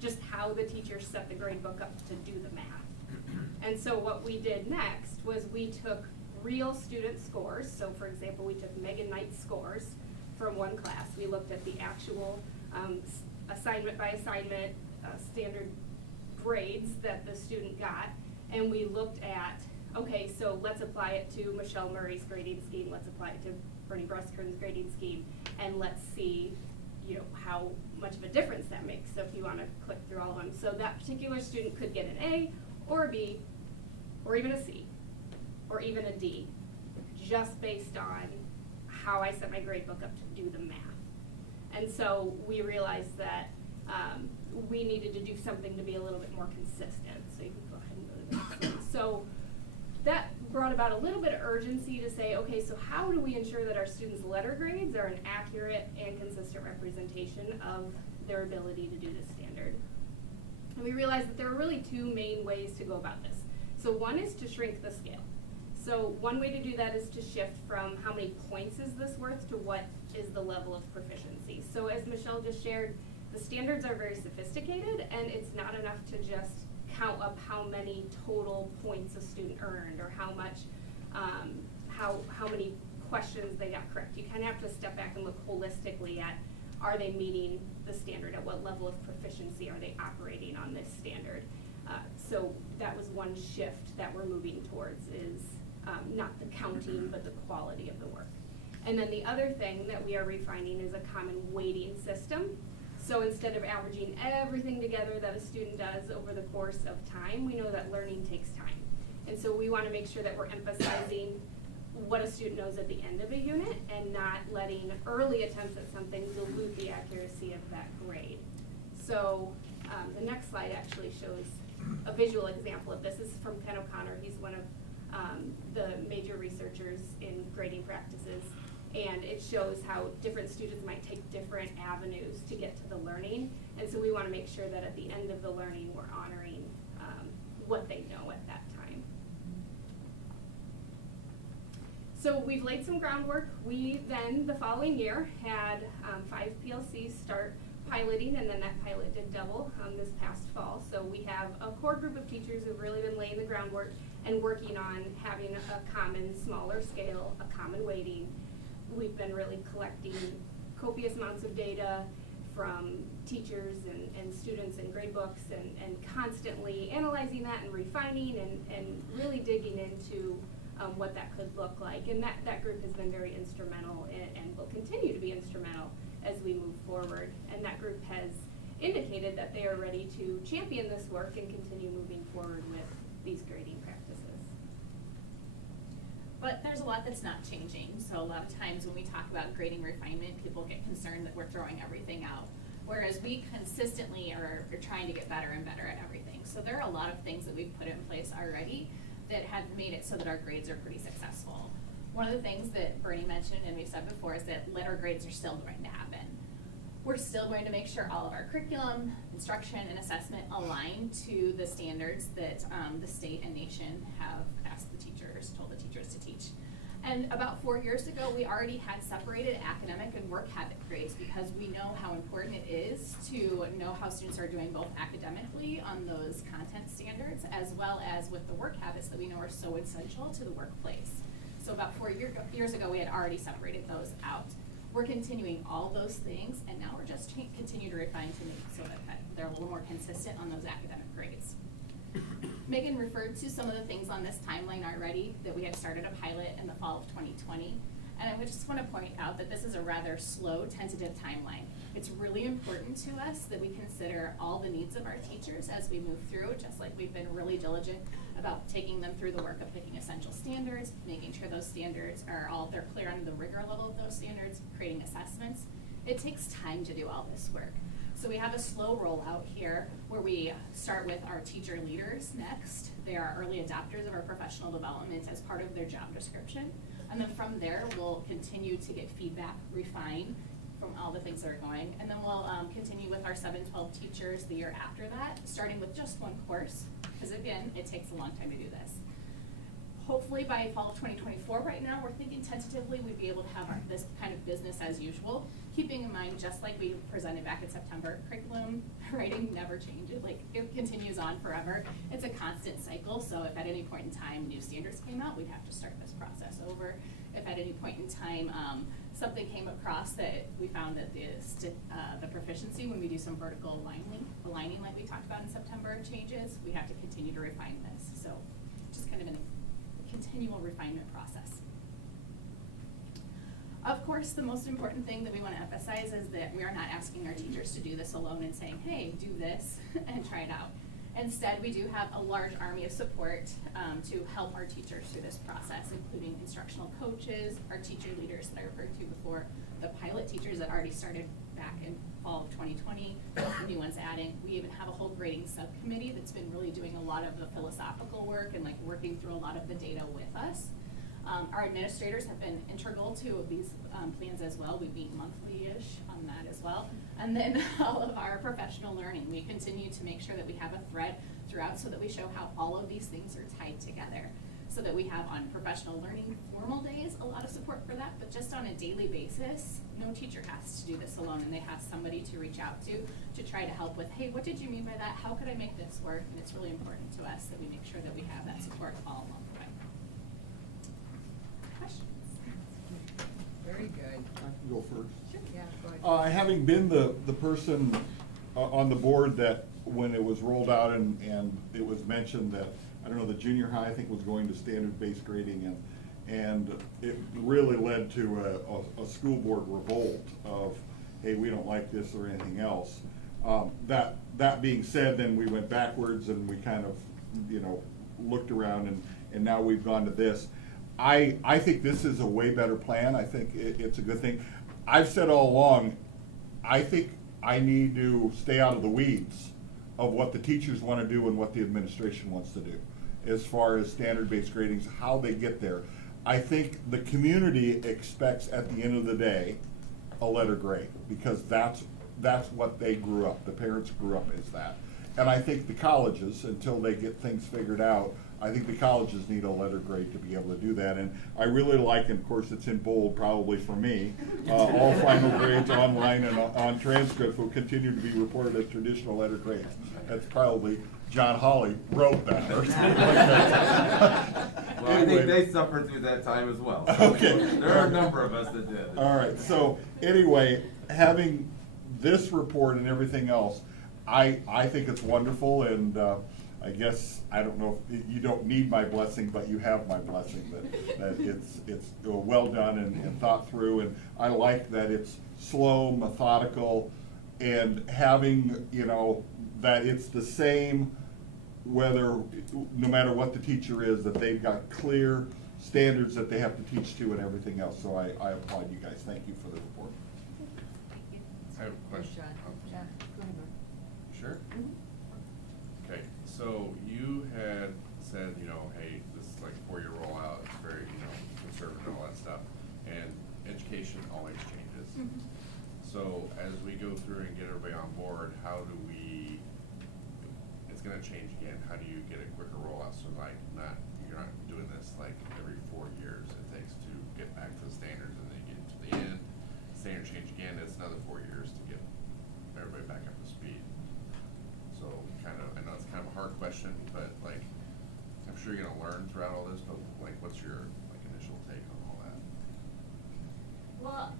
just how the teacher set the grade book up to do the math. And so what we did next was we took real student scores. So for example, we took Megan Knight's scores from one class. We looked at the actual assignment by assignment standard grades that the student got. And we looked at, okay, so let's apply it to Michelle Murray's grading scheme. Let's apply it to Bernie Bruskern's grading scheme. And let's see, how much of a difference that makes. So if you want to click through all of them. So that particular student could get an A or a B or even a C or even a D just based on how I set my grade book up to do the math. And so we realized that we needed to do something to be a little bit more consistent. So you can go ahead and go to the next one. So that brought about a little bit of urgency to say, okay, so how do we ensure that our students' letter grades are an accurate and consistent representation of their ability to do this standard? And we realized that there are really two main ways to go about this. So one is to shrink the scale. So one way to do that is to shift from how many points is this worth to what is the level of proficiency. So as Michelle just shared, the standards are very sophisticated, and it's not enough to just count up how many total points a student earned or how much, how many questions they got correct. You kind of have to step back and look holistically at, are they meeting the standard? At what level of proficiency are they operating on this standard? So that was one shift that we're moving towards, is not the counting, but the quality of the work. And then the other thing that we are refining is a common weighting system. So instead of averaging everything together that a student does over the course of time, we know that learning takes time. And so we want to make sure that we're emphasizing what a student knows at the end of a unit and not letting early attempts at something dilute the accuracy of that grade. So the next slide actually shows a visual example of this. This is from Ken O'Connor. He's one of the major researchers in grading practices. And it shows how different students might take different avenues to get to the learning. And so we want to make sure that at the end of the learning, we're honoring what they know at that time. So we've laid some groundwork. We then, the following year, had 5 PLCs start piloting, and then that pilot did double this past fall. So we have a core group of teachers who've really been laying the groundwork and working on having a common, smaller scale, a common weighting. We've been really collecting copious amounts of data from teachers and students and grade books and constantly analyzing that and refining and really digging into what that could look like. And that group has been very instrumental and will continue to be instrumental as we move forward. And that group has indicated that they are ready to champion this work and continue moving forward with these grading practices. But there's a lot that's not changing. So a lot of times when we talk about grading refinement, people get concerned that we're throwing everything out. Whereas we consistently are trying to get better and better at everything. So there are a lot of things that we've put in place already that have made it so that our grades are pretty successful. One of the things that Bernie mentioned and we've said before is that letter grades are still going to happen. We're still going to make sure all of our curriculum, instruction, and assessment align to the standards that the state and nation have told the teachers to teach. And about 4 years ago, we already had separated academic and work habit grades because we know how important it is to know how students are doing both academically on those content standards as well as with the work habits that we know are so essential to the workplace. So about 4 years ago, we had already separated those out. We're continuing all those things, and now we're just continue to refine to make so that they're a little more consistent on those academic grades. Megan referred to some of the things on this timeline already, that we had started a pilot in the fall of 2020. And I just want to point out that this is a rather slow, tentative timeline. It's really important to us that we consider all the needs of our teachers as we move through, just like we've been really diligent about taking them through the work of picking essential standards, making sure those standards are they're clear on the rigor level of those standards, creating assessments. It takes time to do all this work. So we have a slow rollout here where we start with our teacher leaders next. They are early adopters of our professional development as part of their job description. And then from there, we'll continue to get feedback, refine from all the things that are going. And then we'll continue with our 7-12 teachers the year after that, starting with just one course, because again, it takes a long time to do this. Hopefully by fall of 2024 right now, we're thinking tentatively we'd be able to have this kind of business as usual, keeping in mind, just like we presented back in September, curriculum writing never changes, like it continues on forever. It's a constant cycle, so if at any point in time new standards came out, we'd have to start this process over. If at any point in time something came across that we found that the proficiency, when we do some vertical aligning like we talked about in September changes, we have to continue to refine this. So just kind of a continual refinement process. Of course, the most important thing that we want to emphasize is that we are not asking our teachers to do this alone and saying, hey, do this and try it out. Instead, we do have a large army of support to help our teachers through this process, including instructional coaches, our teacher leaders that I referred to before, the pilot teachers that already started back in fall of 2020, the new ones adding. We even have a whole grading subcommittee that's been really doing a lot of the philosophical work and like working through a lot of the data with us. Our administrators have been integral to these plans as well. We meet monthly-ish on that as well. And then all of our professional learning. We continue to make sure that we have a thread throughout so that we show how all of these things are tied together. So that we have on professional learning formal days a lot of support for that, but just on a daily basis, no teacher has to do this alone, and they have somebody to reach out to try to help with, hey, what did you mean by that? How could I make this work? And it's really important to us that we make sure that we have that support all along the way. Questions? Very good. I can go first. Sure. Yeah, go ahead. Having been the person on the board that when it was rolled out and it was mentioned that, I don't know, the junior high, I think, was going to standard-based grading, and it really led to a school board revolt of, hey, we don't like this or anything else. That being said, then we went backwards and we kind of, looked around and now we've gone to this. I think this is a way better plan. I think it's a good thing. I've said all along, I think I need to stay out of the weeds of what the teachers want to do and what the administration wants to do as far as standard-based gradings, how they get there. I think the community expects at the end of the day a letter grade because that's what they grew up. The parents grew up as that. And I think the colleges, until they get things figured out, I think the colleges need a letter grade to be able to do that. And I really like, and of course it's in bold probably for me, all final grades online and on transcripts will continue to be reported as traditional letter grades. That's probably John Hawley wrote that or something like that. Well, Anyway. I think they suffered through that time as well. So Okay. There are a number of us that did. All right, so anyway, having this report and everything else, I think it's wonderful, and I guess, I don't know, if you don't need my blessing, but you have my blessing, that it's well done and thought through, and I like that it's slow, methodical, and having, you know, that it's the same whether, no matter what the teacher is, that they've got clear standards that they have to teach to and everything else, so I applaud you guys, thank you for the report. I have a question. John, go ahead, Mark. Sure? Okay, so you had said, you know, hey, this is like a 4-year rollout, it's very, you know, conservative and all that stuff, and education always changes. So as we go through and get everybody on board, how do we, it's gonna change again, how do you get a quicker rollout, so like you're not doing this like every 4 years it takes to get back to the standards, and then you get to the end, standard change again, it's another 4 years to get everybody back up to speed. So kind of, I know it's kind of a hard question, but like, I'm sure you're gonna learn throughout all this, but like, what's your like initial take on all that? Well,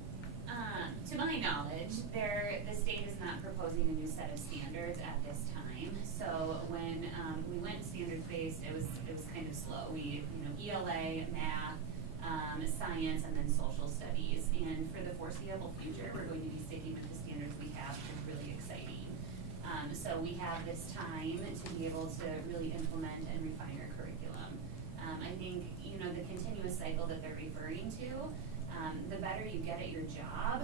to my knowledge, the state is not proposing a new set of standards at this time. So when we went standards-based, it was kind of slow. We, ELA, math, science, and then social studies. And for the foreseeable future, we're going to be sticking with the standards we have, which is really exciting. So we have this time to be able to really implement and refine our curriculum. I think, the continuous cycle that they're referring to, the better you get at your job,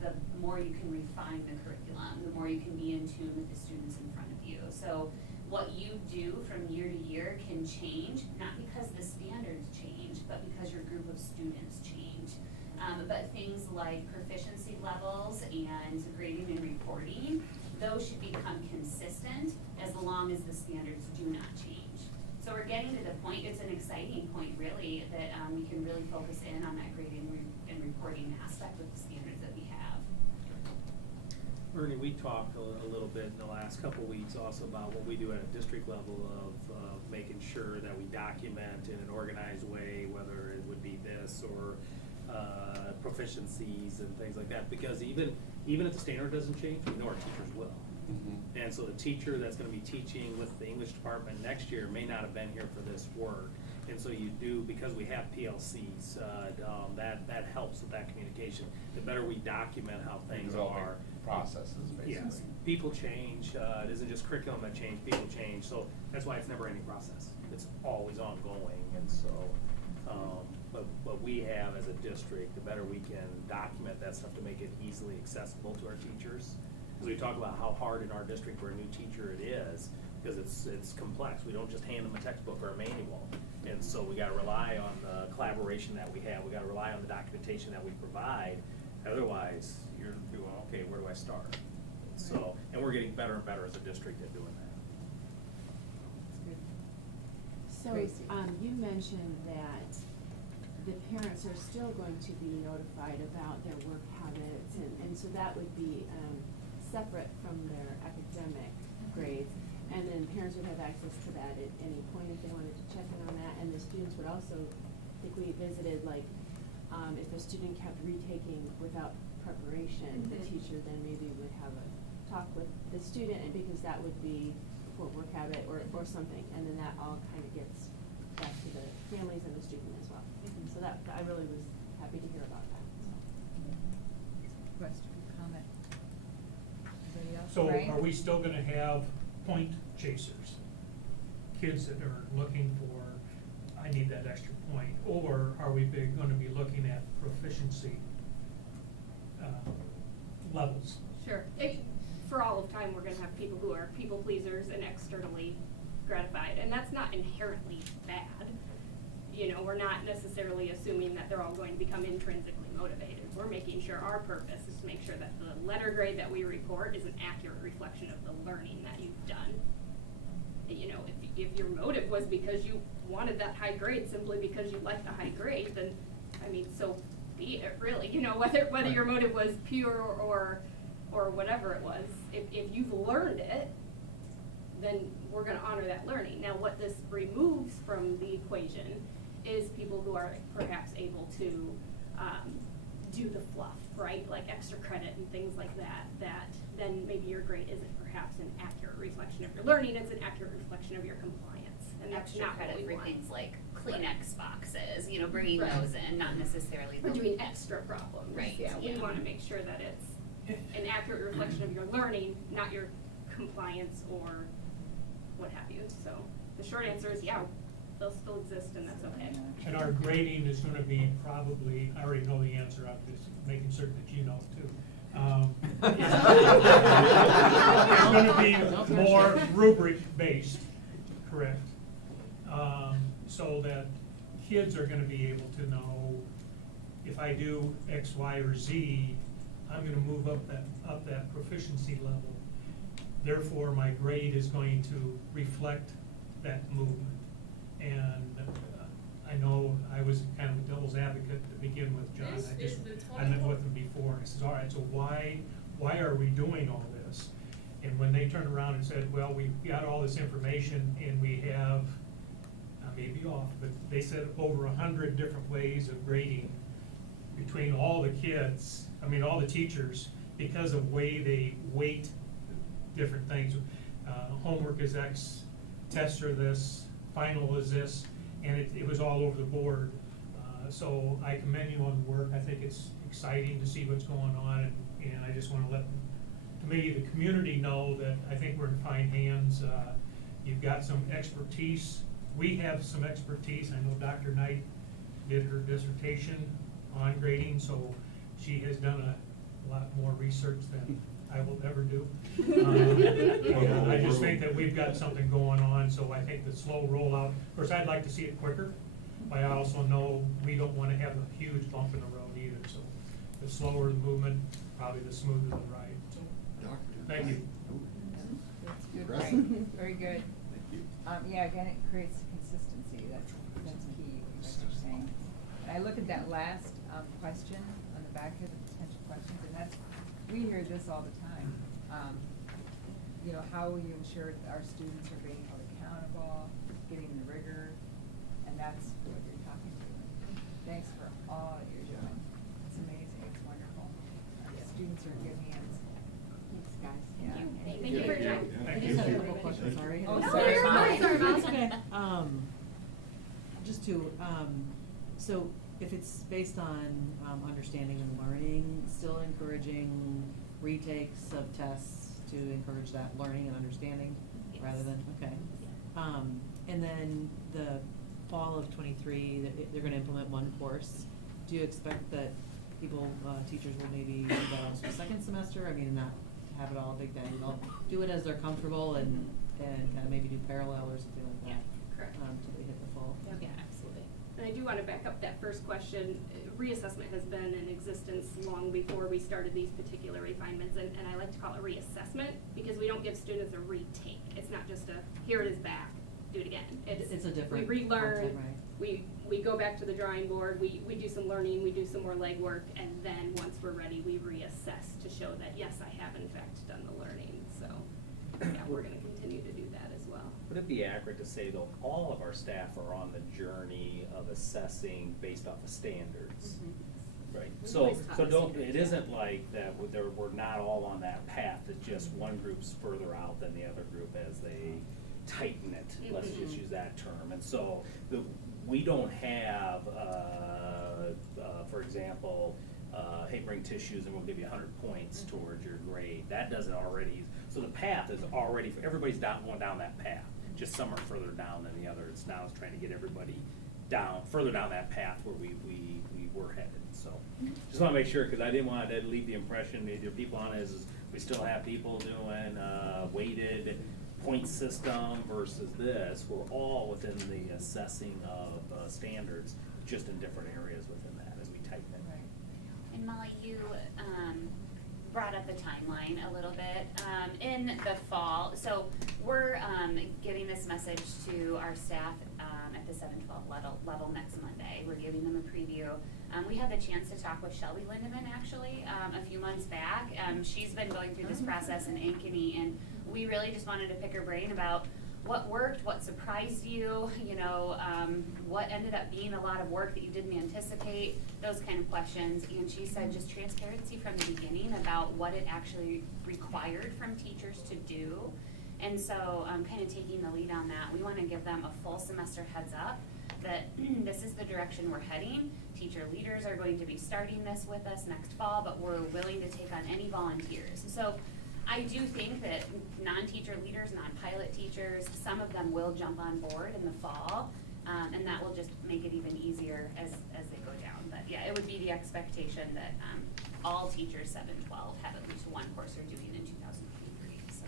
the more you can refine the curriculum, the more you can be in tune with the students in front of you. So what you do from year to year can change, not because the standards change, but because your group of students change. But things like proficiency levels and grading and reporting, those should become consistent as long as the standards do not change. So we're getting to the point, it's an exciting point really, that we can really focus in on that grading and reporting aspect with the standards that we have. Ernie, we talked a little bit in the last couple weeks also about what we do at a district level of making sure that we document in an organized way, whether it would be this or proficiencies and things like that, because even if the standard doesn't change, we know our teachers will. And so the teacher that's going to be teaching with the English department next year may not have been here for this work. And so you do, because we have PLCs, that helps with that communication. The better we document how things are. Processes, basically. Yes, people change. It isn't just curriculum that change, people change. So that's why it's never any process. It's always ongoing. And so, but we have as a district, the better we can document that stuff to make it easily accessible to our teachers. Because we talk about how hard in our district for a new teacher it is, because it's complex. We don't just hand them a textbook or a manual. And so we got to rely on the collaboration that we have. We got to rely on the documentation that we provide. Otherwise, you're doing, okay, where do I start? So, and we're getting better and better as a district at doing that. So, you mentioned that the parents are still going to be notified about their work habits, and so that would be separate from their academic grades. And then parents would have access to that at any point if they wanted to check in on that. And the students would also, I think we visited, like, if a student kept retaking without preparation, the teacher then maybe would have a talk with the student, and because that would be for work habit or something. And then that all kind of gets back to the families and the student as well. So that, I really was happy to hear about that. Question, comment? Anybody else? So Frank? are we still gonna have point chasers? Kids that are looking for, I need that extra point, or are we gonna be looking at proficiency levels? Sure. For all of time, we're gonna have people who are people pleasers and externally gratified, and that's not inherently bad. We're not necessarily assuming that they're all going to become intrinsically motivated. We're making sure our purpose is to make sure that the letter grade that we report is an accurate reflection of the learning that you've done. If your motive was because you wanted that high grade simply because you liked the high grade, then, so be it, really. Whether your motive was pure or whatever it was, if you've learned it, then we're gonna honor that learning. Now, what this removes from the equation is people who are perhaps able to do the fluff, right? Like extra credit and things like that then maybe your grade isn't perhaps an accurate reflection of your learning, it's an accurate reflection of your compliance. And that's Extra not what credit we for want. things like Kleenex boxes, you know, bringing Right. those in, not necessarily. We're the- doing extra problems. Right, Yeah, we yeah. wanna make sure that it's an accurate reflection of your learning, not your compliance or what have you. So the short answer is, yeah, they'll still exist and that's okay. And our grading is gonna be probably, I already know the answer, I'm just making certain that you know too. It's gonna be more rubric-based, correct? So that kids are gonna be able to know, if I do X, Y, or Z, I'm gonna move up that proficiency level. Therefore, my grade is going to reflect that movement. And I know I was kind of a devil's advocate to begin with, John. I met with him before, I says, all right, so why are we doing all this? And when they turned around and said, well, we got all this information and we have, I may be off, but they said over 100 different ways of grading between all the kids, all the teachers, because of way they weight different things. Homework is X, tests are this, final is this, and it was all over the board. So I commend you on the work. I think it's exciting to see what's going on, and I just wanna let, to me, the community know that I think we're in fine hands. You've got some expertise. We have some expertise. I know Dr. Knight did her dissertation on grading, so she has done a lot more research than I will ever do. And I just think that we've got something going on, so I think the slow rollout, of course, I'd like to see it quicker, but I also know we don't wanna have a huge bump in the road either, so the slower the movement, probably the smoother the ride. Thank you. That's good, Impressive. Frank. Very good. Thank you. Yeah, again, it creates consistency, that's key, what you're saying. And I look at that last, question on the back here, the potential questions, and that's, we hear this all the time. How will you ensure that our students are being held accountable, getting the rigor, and that's what you're talking to. Thanks for all you're doing. It's amazing, it's wonderful. Our students are in good hands. Thanks, guys. Yeah. Thank you for your time. Thank I you. just had a couple questions, sorry. Oh, No, sorry. you're fine. Sorry, Mom. It's okay. Just to, so if it's based on, understanding and learning, still encouraging retakes of tests to encourage that learning and understanding rather than, okay. And then the fall of 23, they're gonna implement one course. Do you expect that people, teachers will maybe do that also second semester? Not have it all big bang, they'll do it as they're comfortable and kind of maybe do parallel or something like that. Yeah, correct. Till they hit the fall. Yeah, absolutely. And I do want to back up that first question. Reassessment has been in existence long before we started these particular refinements, and I like to call it reassessment because we don't give students a retake. It's not just a, here it is back, do it again. It's a different We relearn, content, right? we go back to the drawing board, we do some learning, we do some more legwork, and then once we're ready, we reassess to show that, yes, I have in fact done the learning. So, yeah, we're gonna continue to do that as well. Would it be accurate to say, though, all of our staff are on the journey of assessing based off of standards? Right, We so, always taught so don't, standards, it yeah. isn't like that, we're not all on that path, it's just one group's further out than the other group as they tighten it, let's just use that term. And so, we don't have, for example, hey, bring tissues and we'll give you 100 points towards your grade. That doesn't already, so the path is already, everybody's going down that path. Just some are further down than the other. It's now trying to get everybody further down that path where we were headed. So, just want to make sure, because I didn't want to leave the impression that your people on is we still have people doing weighted point system versus this. We're all within the assessing of standards, just in different areas within that as we tighten it. Right. And Molly, you brought up the timeline a little bit. In the fall, so we're giving this message to our staff at the 7-12 level next Monday. We're giving them a preview. We had the chance to talk with Shelby Lindemann actually a few months back. She's been going through this process in Ankeny, and we really just wanted to pick her brain about what worked, what surprised you, what ended up being a lot of work that you didn't anticipate, those kind of questions. And she said just transparency from the beginning about what it actually required from teachers to do. And so kind of taking the lead on that, we want to give them a full semester heads up that this is the direction we're heading. Teacher leaders are going to be starting this with us next fall, but we're willing to take on any volunteers. So I do think that non-teacher leaders, non-pilot teachers, some of them will jump on board in the fall, and that will just make it even easier as they go down. But yeah, it would be the expectation that all teachers 7-12 have at least one course they're doing in 2023. So,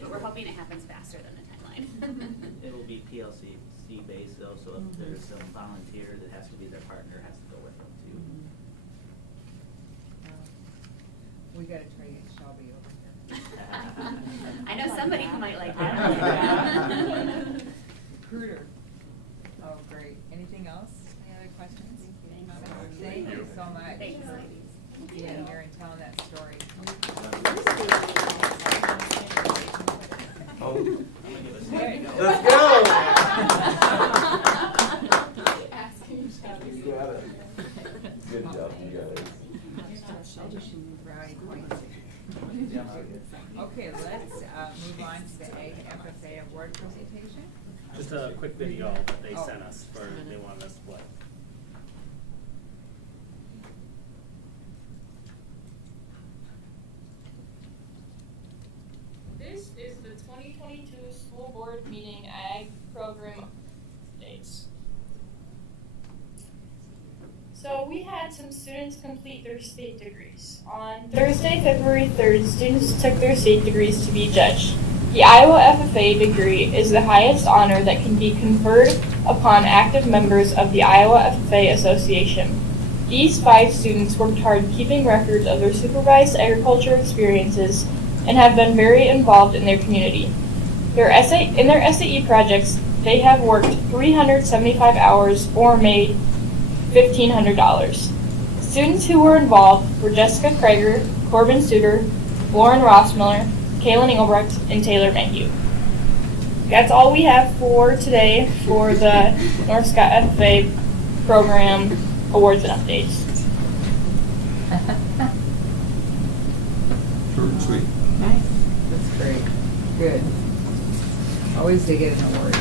but we're hoping it happens faster than the timeline. It will be PLC based though, so if there's some volunteer that has to be their partner, has to go with them too. We gotta try to get Shelby over here. I know somebody who might like that. Recruiter. Oh, great. Anything else? Any other questions? Thank you so much. Thanks, for ladies. being here and telling that story. There you go. Let's go. You got it. Good job, you guys. Brownie points. Okay, let's move on to the FFA award presentation. Just a quick video that they sent us they wanted us to play. This is the 2022 school board meeting ag program updates. So we had some students complete their state degrees. On Thursday, February 3rd, students took their state degrees to be judged. The Iowa FFA degree is the highest honor that can be conferred upon active members of the Iowa FFA Association. These 5 students worked hard keeping records of their supervised agriculture experiences and have been very involved in their community. In their SAE projects, they have worked 375 hours or made $1,500. Students who were involved were Jessica Krager, Corbin Suter, Lauren Rossmiller, Kaylin Engelbrecht, and Taylor Mayhew. That's all we have for today for the North Scott FFA program awards and updates. Short and sweet. Nice. That's great. Good. Always they get an award.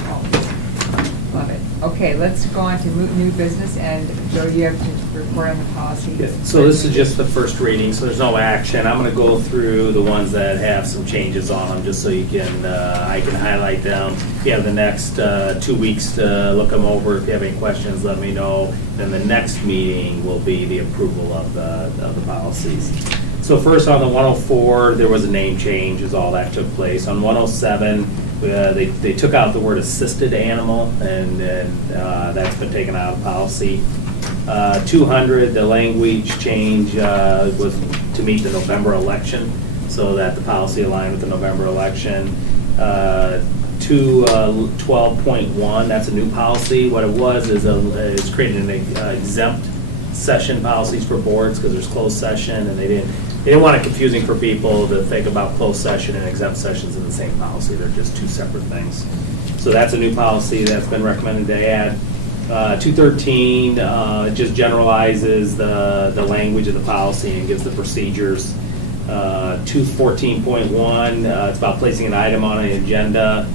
Love it. Okay, let's go on to new business, and Joe, you have to report on the policy. Yeah, so this is just the first reading, so there's no action. I'm gonna go through the ones that have some changes on them, just so you can, I can highlight them. If you have the next 2 weeks to look them over, if you have any questions, let me know. Then the next meeting will be the approval of the policies. So first on the 104, there was a name change, is all that took place. On 107, they took out the word assisted animal, and that's been taken out of policy. 200, the language change was to meet the November election, so that the policy aligned with the November election. 12.1, that's a new policy. What it was is it's created an exempt session policies for boards because there's closed session, and they didn't want it confusing for people to think about closed session and exempt sessions in the same policy. They're just two separate things. So that's a new policy that's been recommended to add. 213 just generalizes the language of the policy and gives the procedures. 214.1, it's about placing an item on an agenda.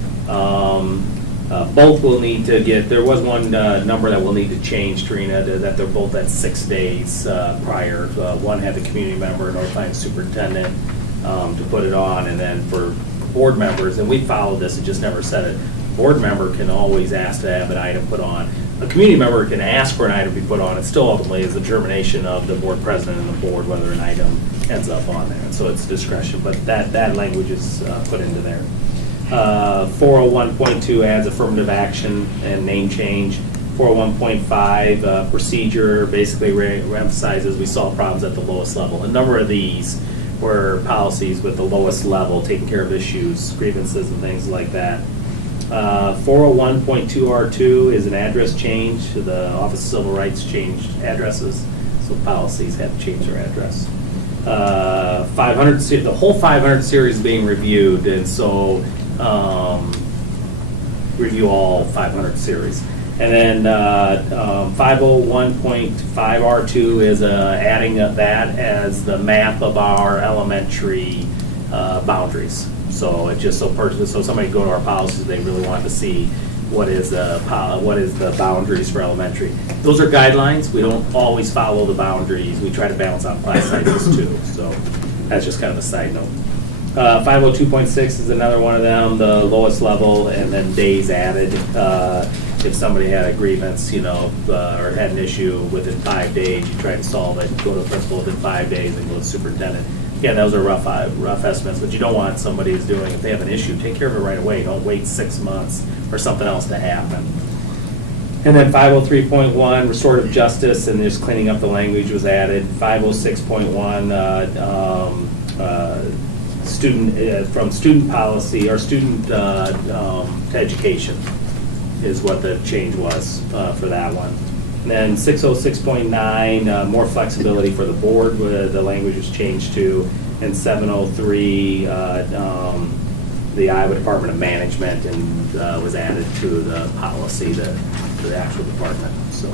Both will need to get, there was one number that will need to change, Trina, that they're both at 6 days prior. One had the community member notifying the superintendent to put it on, and then for board members, and we followed this, it just never said it, board member can always ask to have an item put on. A community member can ask for an item to be put on. It still ultimately is the determination of the board president and the board whether an item ends up on there, and so it's discretion, but that language is put into there. 401.2 adds affirmative action and name change. 401.5 procedure basically emphasizes we solve problems at the lowest level. A number of these were policies with the lowest level, taking care of issues, grievances, and things like that. 401.2R2 is an address change. The Office of Civil Rights changed addresses, so policies have to change their address. 500, the whole 500 series is being reviewed, and so review all 500 series. And then 501.5R2 is adding that as the map of our elementary boundaries. So it just so somebody go to our policies, they really want to see what is the boundaries for elementary. Those are guidelines. We don't always follow the boundaries. We try to balance out class sizes too. So that's just kind of a side note. 502.6 is another one of them, the lowest level, and then days added. If somebody had a grievance, or had an issue within 5 days, you try to solve it, go to the principal within 5 days, and go to the superintendent. Yeah, those are rough estimates, but you don't want somebody who's doing, if they have an issue, take care of it right away. Don't wait 6 months for something else to happen. And then 503.1, restorative justice, and just cleaning up the language was added. 506.1, from student policy or student to education is what the change was for that one. And then 606.9, more flexibility for the board, where the language was changed to, and 703, the Iowa Department of Management, and was added to the policy, to the actual department. So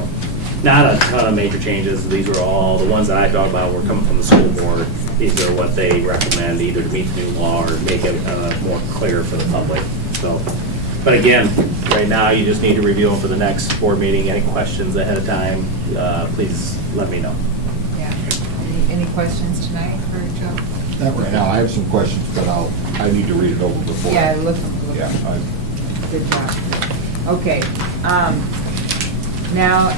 not a ton of major changes. These were all, the ones that I thought about were coming from the school board. These are what they recommend, either to meet the new law or make it more clear for the public. So, but again, right now, you just need to review them for the next board meeting. Any questions ahead of time, please let me know. Yeah. Any questions tonight for Joe? Not right now. I have some questions, but I need to read it over before. Yeah, look. Yeah. Good job. Okay, now,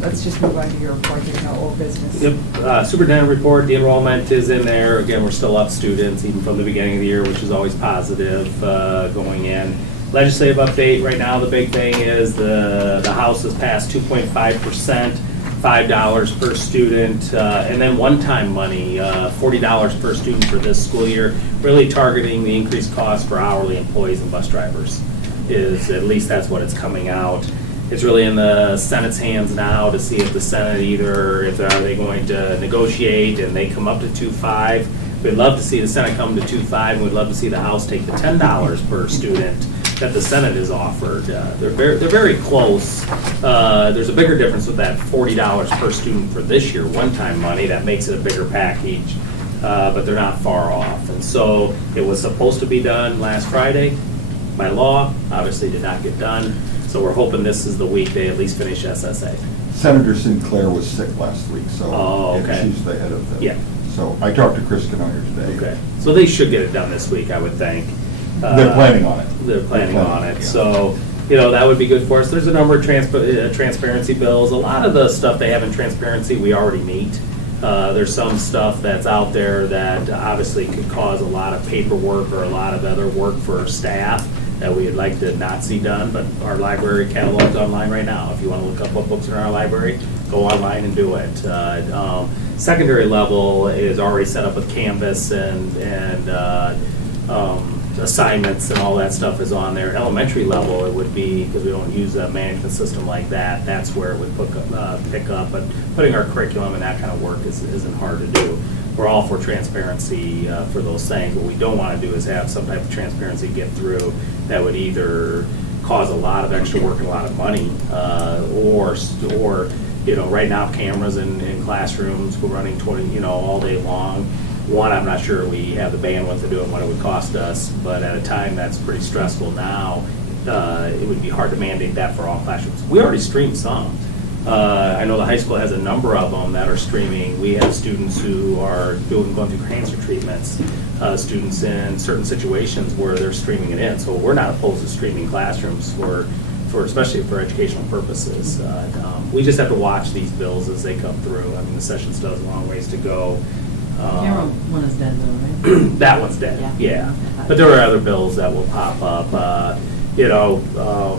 let's just move on to your report. There's no old business. Yep, superintendent report, the enrollment is in there. Again, we're still up students, even from the beginning of the year, which is always positive going in. Legislative update, right now the big thing is the House has passed 2.5%, $5 per student, and then one-time money, $40 per student for this school year, really targeting the increased cost for hourly employees and bus drivers. At least that's what it's coming out. It's really in the Senate's hands now to see if the Senate are they going to negotiate and they come up to 2.5. We'd love to see the Senate come to 2.5, and we'd love to see the House take the $10 per student that the Senate has offered. They're very close. There's a bigger difference with that $40 per student for this year, one-time money. That makes it a bigger package, but they're not far off. And so it was supposed to be done last Friday by law. Obviously did not get done. So we're hoping this is the week they at least finish SSA. Senator Sinclair was sick last week, so okay. She's the head of them. Yeah. So I talked to Chris Canoyer today. Okay. So they should get it done this week, I would think. They're planning on it. They're planning on it. Yeah. So, that would be good for us. There's a number of transparency bills. A lot of the stuff they have in transparency we already meet. There's some stuff that's out there that obviously could cause a lot of paperwork or a lot of other work for staff that we would like to not see done, but our library catalog's online right now. If you want to look up what books are in our library, go online and do it. Secondary level is already set up with Canvas and assignments and all that stuff is on there. Elementary level, it would be, because we don't use a management system like that, that's where it would pick up. But putting our curriculum and that kind of work isn't hard to do. We're all for transparency for those things. What we don't want to do is have some type of transparency get through that would either cause a lot of extra work and a lot of money, or right now cameras in classrooms, we're running 20, all day long. One, I'm not sure we have the bandwidth to do it, what it would cost us, but at a time that's pretty stressful now, it would be hard to mandate that for all classrooms. We already stream some. I know the high school has a number of them that are streaming. We have students who are going through cancer treatments, students in certain situations where they're streaming it in. So we're not opposed to streaming classrooms especially for educational purposes. We just have to watch these bills as they come through. I mean, the session still has a long ways to go. Camera one is dead though, right? That one's dead, yeah. But there are other bills that will pop up.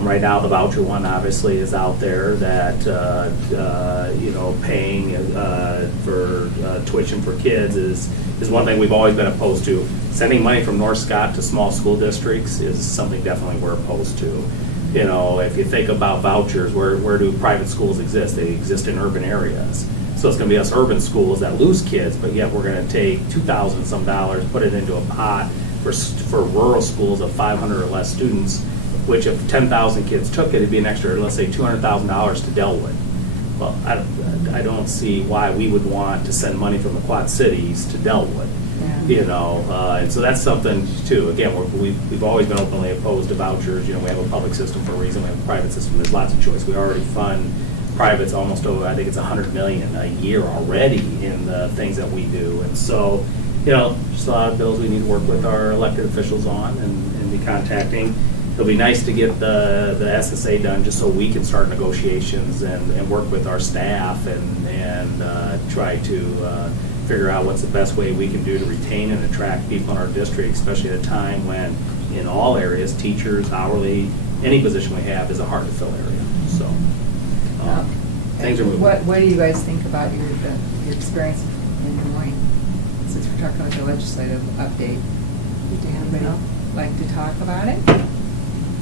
Right now the voucher one obviously is out there that, paying for tuition for kids is one thing we've always been opposed to. Sending money from North Scott to small school districts is something definitely we're opposed to. If you think about vouchers, where do private schools exist? They exist in urban areas. So it's going to be us urban schools that lose kids, but yet we're going to take $2,000 some dollars, put it into a pot for rural schools of 500 or less students, which if 10,000 kids took it, it'd be an extra, let's say, $200,000 to Delwood. Well, I don't see why we would want to send money from the Quad Cities to Delwood. Yeah. You know, and so that's something too. Again, we've always been openly opposed to vouchers. You know, we have a public system for a reason. We have a private system. There's lots of choice. We already fund privates almost over, I think it's $100 million a year already in the things that we do. And so, you know, just a lot of bills we need to work with our elected officials on and be contacting. It'll be nice to get the SSA done just so we can start negotiations and work with our staff and try to figure out what's the best way we can do to retain and attract people in our district, especially at a time when in all areas, teachers, hourly, any position we have is a hard to fill area. So things are moving. What do you guys think about your experience in Des Moines? Since we're talking about the legislative update, would anybody like to talk about it?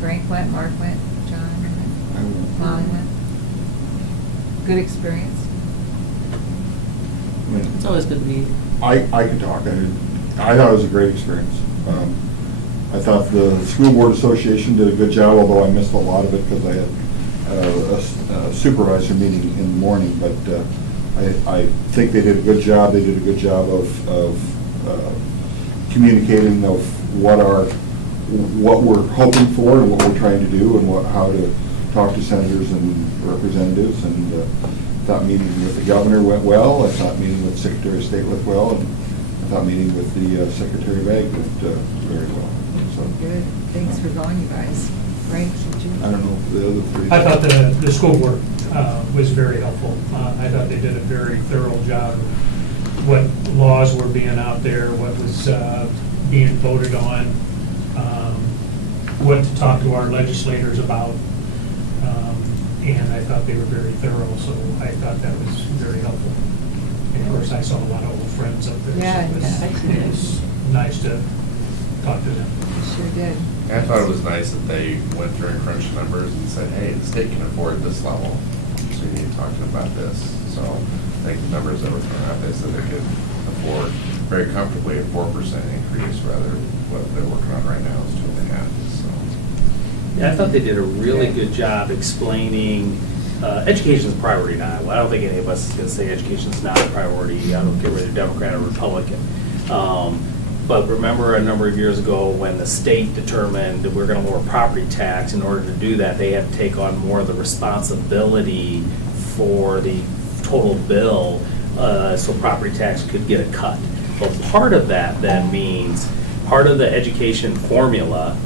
Frank went, Mark went, John went, Molly went. Good experience? It's always good to meet. I could talk. I thought it was a great experience. I thought the School Board Association did a good job, although I missed a lot of it because I had a supervisor meeting in the morning. But I think they did a good job. They did a good job of communicating of what we're hoping for and what we're trying to do and how to talk to senators and representatives. And I thought meeting with the governor went well. I thought meeting with the Secretary of State went well. And I thought meeting with the Secretary of Ag went very well. So, good. Thanks for going, you guys. Frank, did you? I don't know if the other three. I thought the school board was very helpful. I thought they did a very thorough job of what laws were being out there, what was being voted on, what to talk to our legislators about. And I thought they were very thorough, so I thought that was very helpful. And of course, I saw a lot of old friends up there. Yeah, so it was nice to talk to them. Sure did. I thought it was nice that they went through and crunched numbers and said, hey, the state can afford this level, so you need to talk to them about this. So I think the numbers that were thrown out, they said they could afford very comfortably a 4% increase, rather what they're working on right now is 2.5%. So. Yeah, I thought they did a really good job explaining education is a priority in Iowa. I don't think any of us is going to say education is not a priority. I don't care whether you're Democrat or Republican. But remember a number of years ago when the state determined that we're going to lower property tax. In order to do that, they had to take on more of the responsibility for the total bill so property tax could get a cut. Well, part of that then means part of the education formula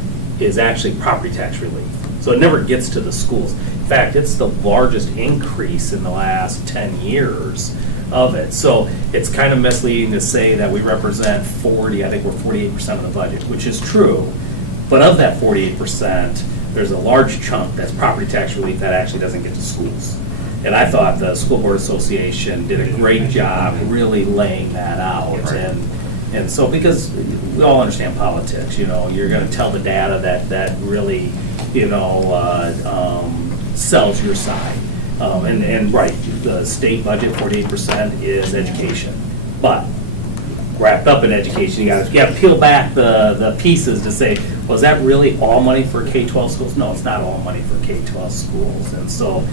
is actually property tax relief. So it never gets to the schools. In fact, it's the largest increase in the last 10 years of it. So it's kind of misleading to say that we represent 40, I think we're 48% of the budget, which is true. But of that 48%, there's a large chunk that's property tax relief that actually doesn't get to schools. And I thought the School Board Association did a great job really laying that out. And so, because we all understand politics, you know, you're going to tell the data that really, you know, sells your side. And right, the state budget, 48% is education. But wrapped up in education, you got to peel back the pieces to say, well, is that really all money for K-12 schools? No, it's not all money for K-12 schools. And so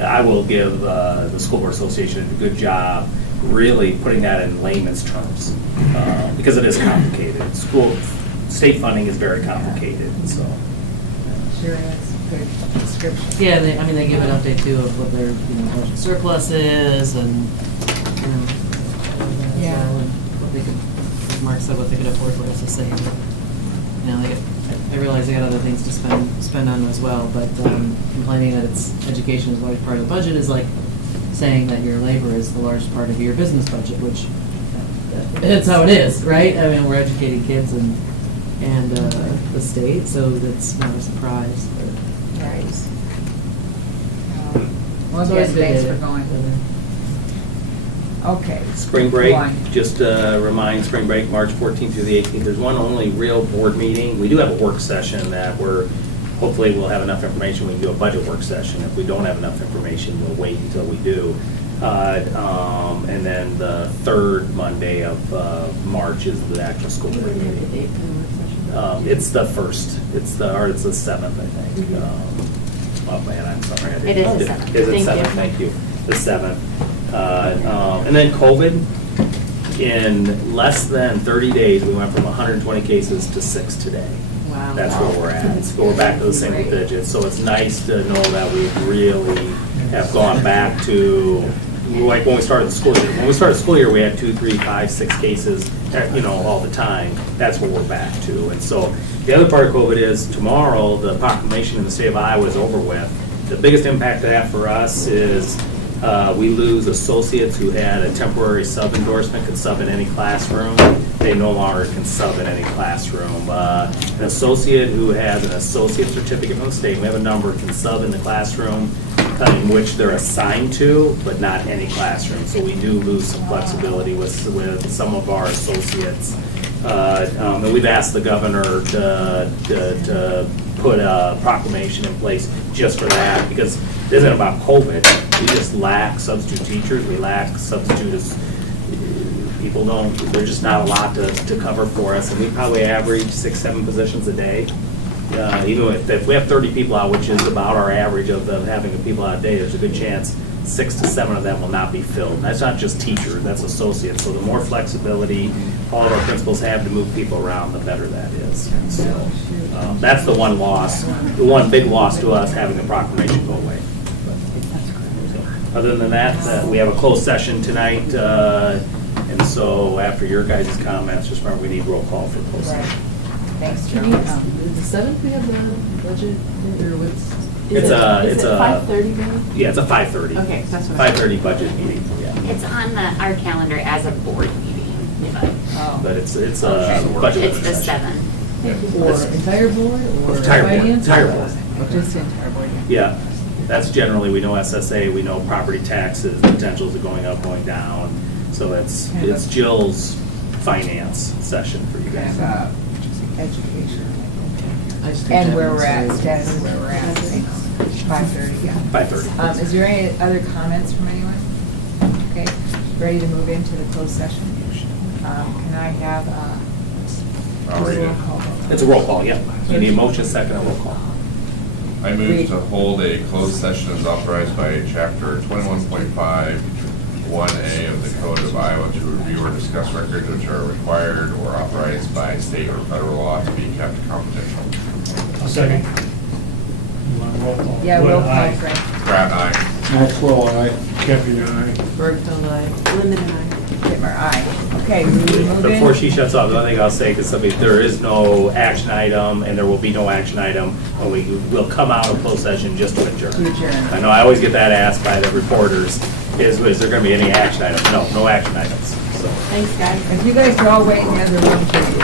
I will give the School Board Association a good job really putting that in layman's terms, because it is complicated. State funding is very complicated, so. Sure is. Good description. Yeah, they give an update too of what their budget surplus is and Yeah. and what they could, as Mark said, what they could afford for SSA. But, I realize they got other things to spend on as well, but complaining that it's education is a large part of the budget is like saying that your labor is the largest part of your business budget, which that's how it is, right? I mean, we're educating kids and the state, so that's not a surprise. But. Right. Well, again, thanks for going. Okay. Spring break, Go on. just remind, spring break, March 14th through the 18th. There's one only real board meeting. We do have a work session that hopefully we'll have enough information. We can do a budget work session. If we don't have enough information, we'll wait until we do. And then the third Monday of March is the actual school board meeting. It's the first, it's the 7th, I think. Oh man, I'm sorry. It is the 7th. Is it Thank 7th? you. Thank you. The 7th. And then COVID, in less than 30 days, we went from 120 cases to 6 today. Wow. That's where we're at. So we're back to the single digits. So it's nice to know that we really have gone back to, like when we started the school year. When we started the school year, we had 2, 3, 5, 6 cases, all the time. That's what we're back to. And so the other part of COVID is tomorrow, the proclamation in the state of Iowa is over with. The biggest impact of that for us is we lose associates who had a temporary sub endorsement, could sub in any classroom. They no longer can sub in any classroom. An associate who has an associate certificate from the state, we have a number, can sub in the classroom in which they're assigned to, but not any classroom. So we do lose some flexibility with some of our associates. And we've asked the governor to put a proclamation in place just for that, because it isn't about COVID. We just lack substitute teachers. We lack substitutes. People there's just not a lot to cover for us. And we probably average 6, 7 positions a day. Even if we have 30 people out, which is about our average of having people out a day, there's a good chance 6 to 7 of them will not be filled. That's not just teachers, that's associates. So the more flexibility all of our principals have to move people around, the better that is. So that's the one loss, the one big loss to us, having the proclamation go away. So, other than that, we have a closed session tonight. And so after your guys' comments, just remember we need roll call for closed session. Thanks, Can Joe. you, the 7th we have the budget, or what's? It's a 5:30 then? Yeah, it's a 5:30. Okay, that's what I- 5:30 budget meeting, yeah. It's on our calendar as a board meeting, But it's but a budget. it's the 7th. For entire board or Entire board, finance? entire board. Just the entire board. Yeah, that's generally, we know SSA, we know property taxes, potentials are going up, going down. So it's Jill's finance session for you guys. And, education. I just And think where that we're at, was- status of where we're at, 5:30, yeah. 5:30. Is there any other comments from anyone? Okay, ready to move into the closed session? Can I have I'll read it. roll call? It's a roll call, yeah. You need a motion, second, a roll call. I move to hold a closed session as authorized by Chapter 21.5, 1A of the Code of Iowa to review or discuss records which are required or authorized by state or federal law to be kept confidential. I'll second. You want a roll call? Yeah, Wood, roll call, aye. Frank. Pratt, aye. Maxwell, aye. Cappy, aye. Bergfeld, aye. Linda and I. Whitmer, aye. Okay, we move in. Before she shuts off, the only thing I'll say, because there is no action item, and there will be no action item, and we will come out of closed session just to adjourn. To adjourn. I know I always get that asked by the reporters, is there gonna be any action items? No, no action items, so. Thanks, guys. If you guys are all waiting in the other room,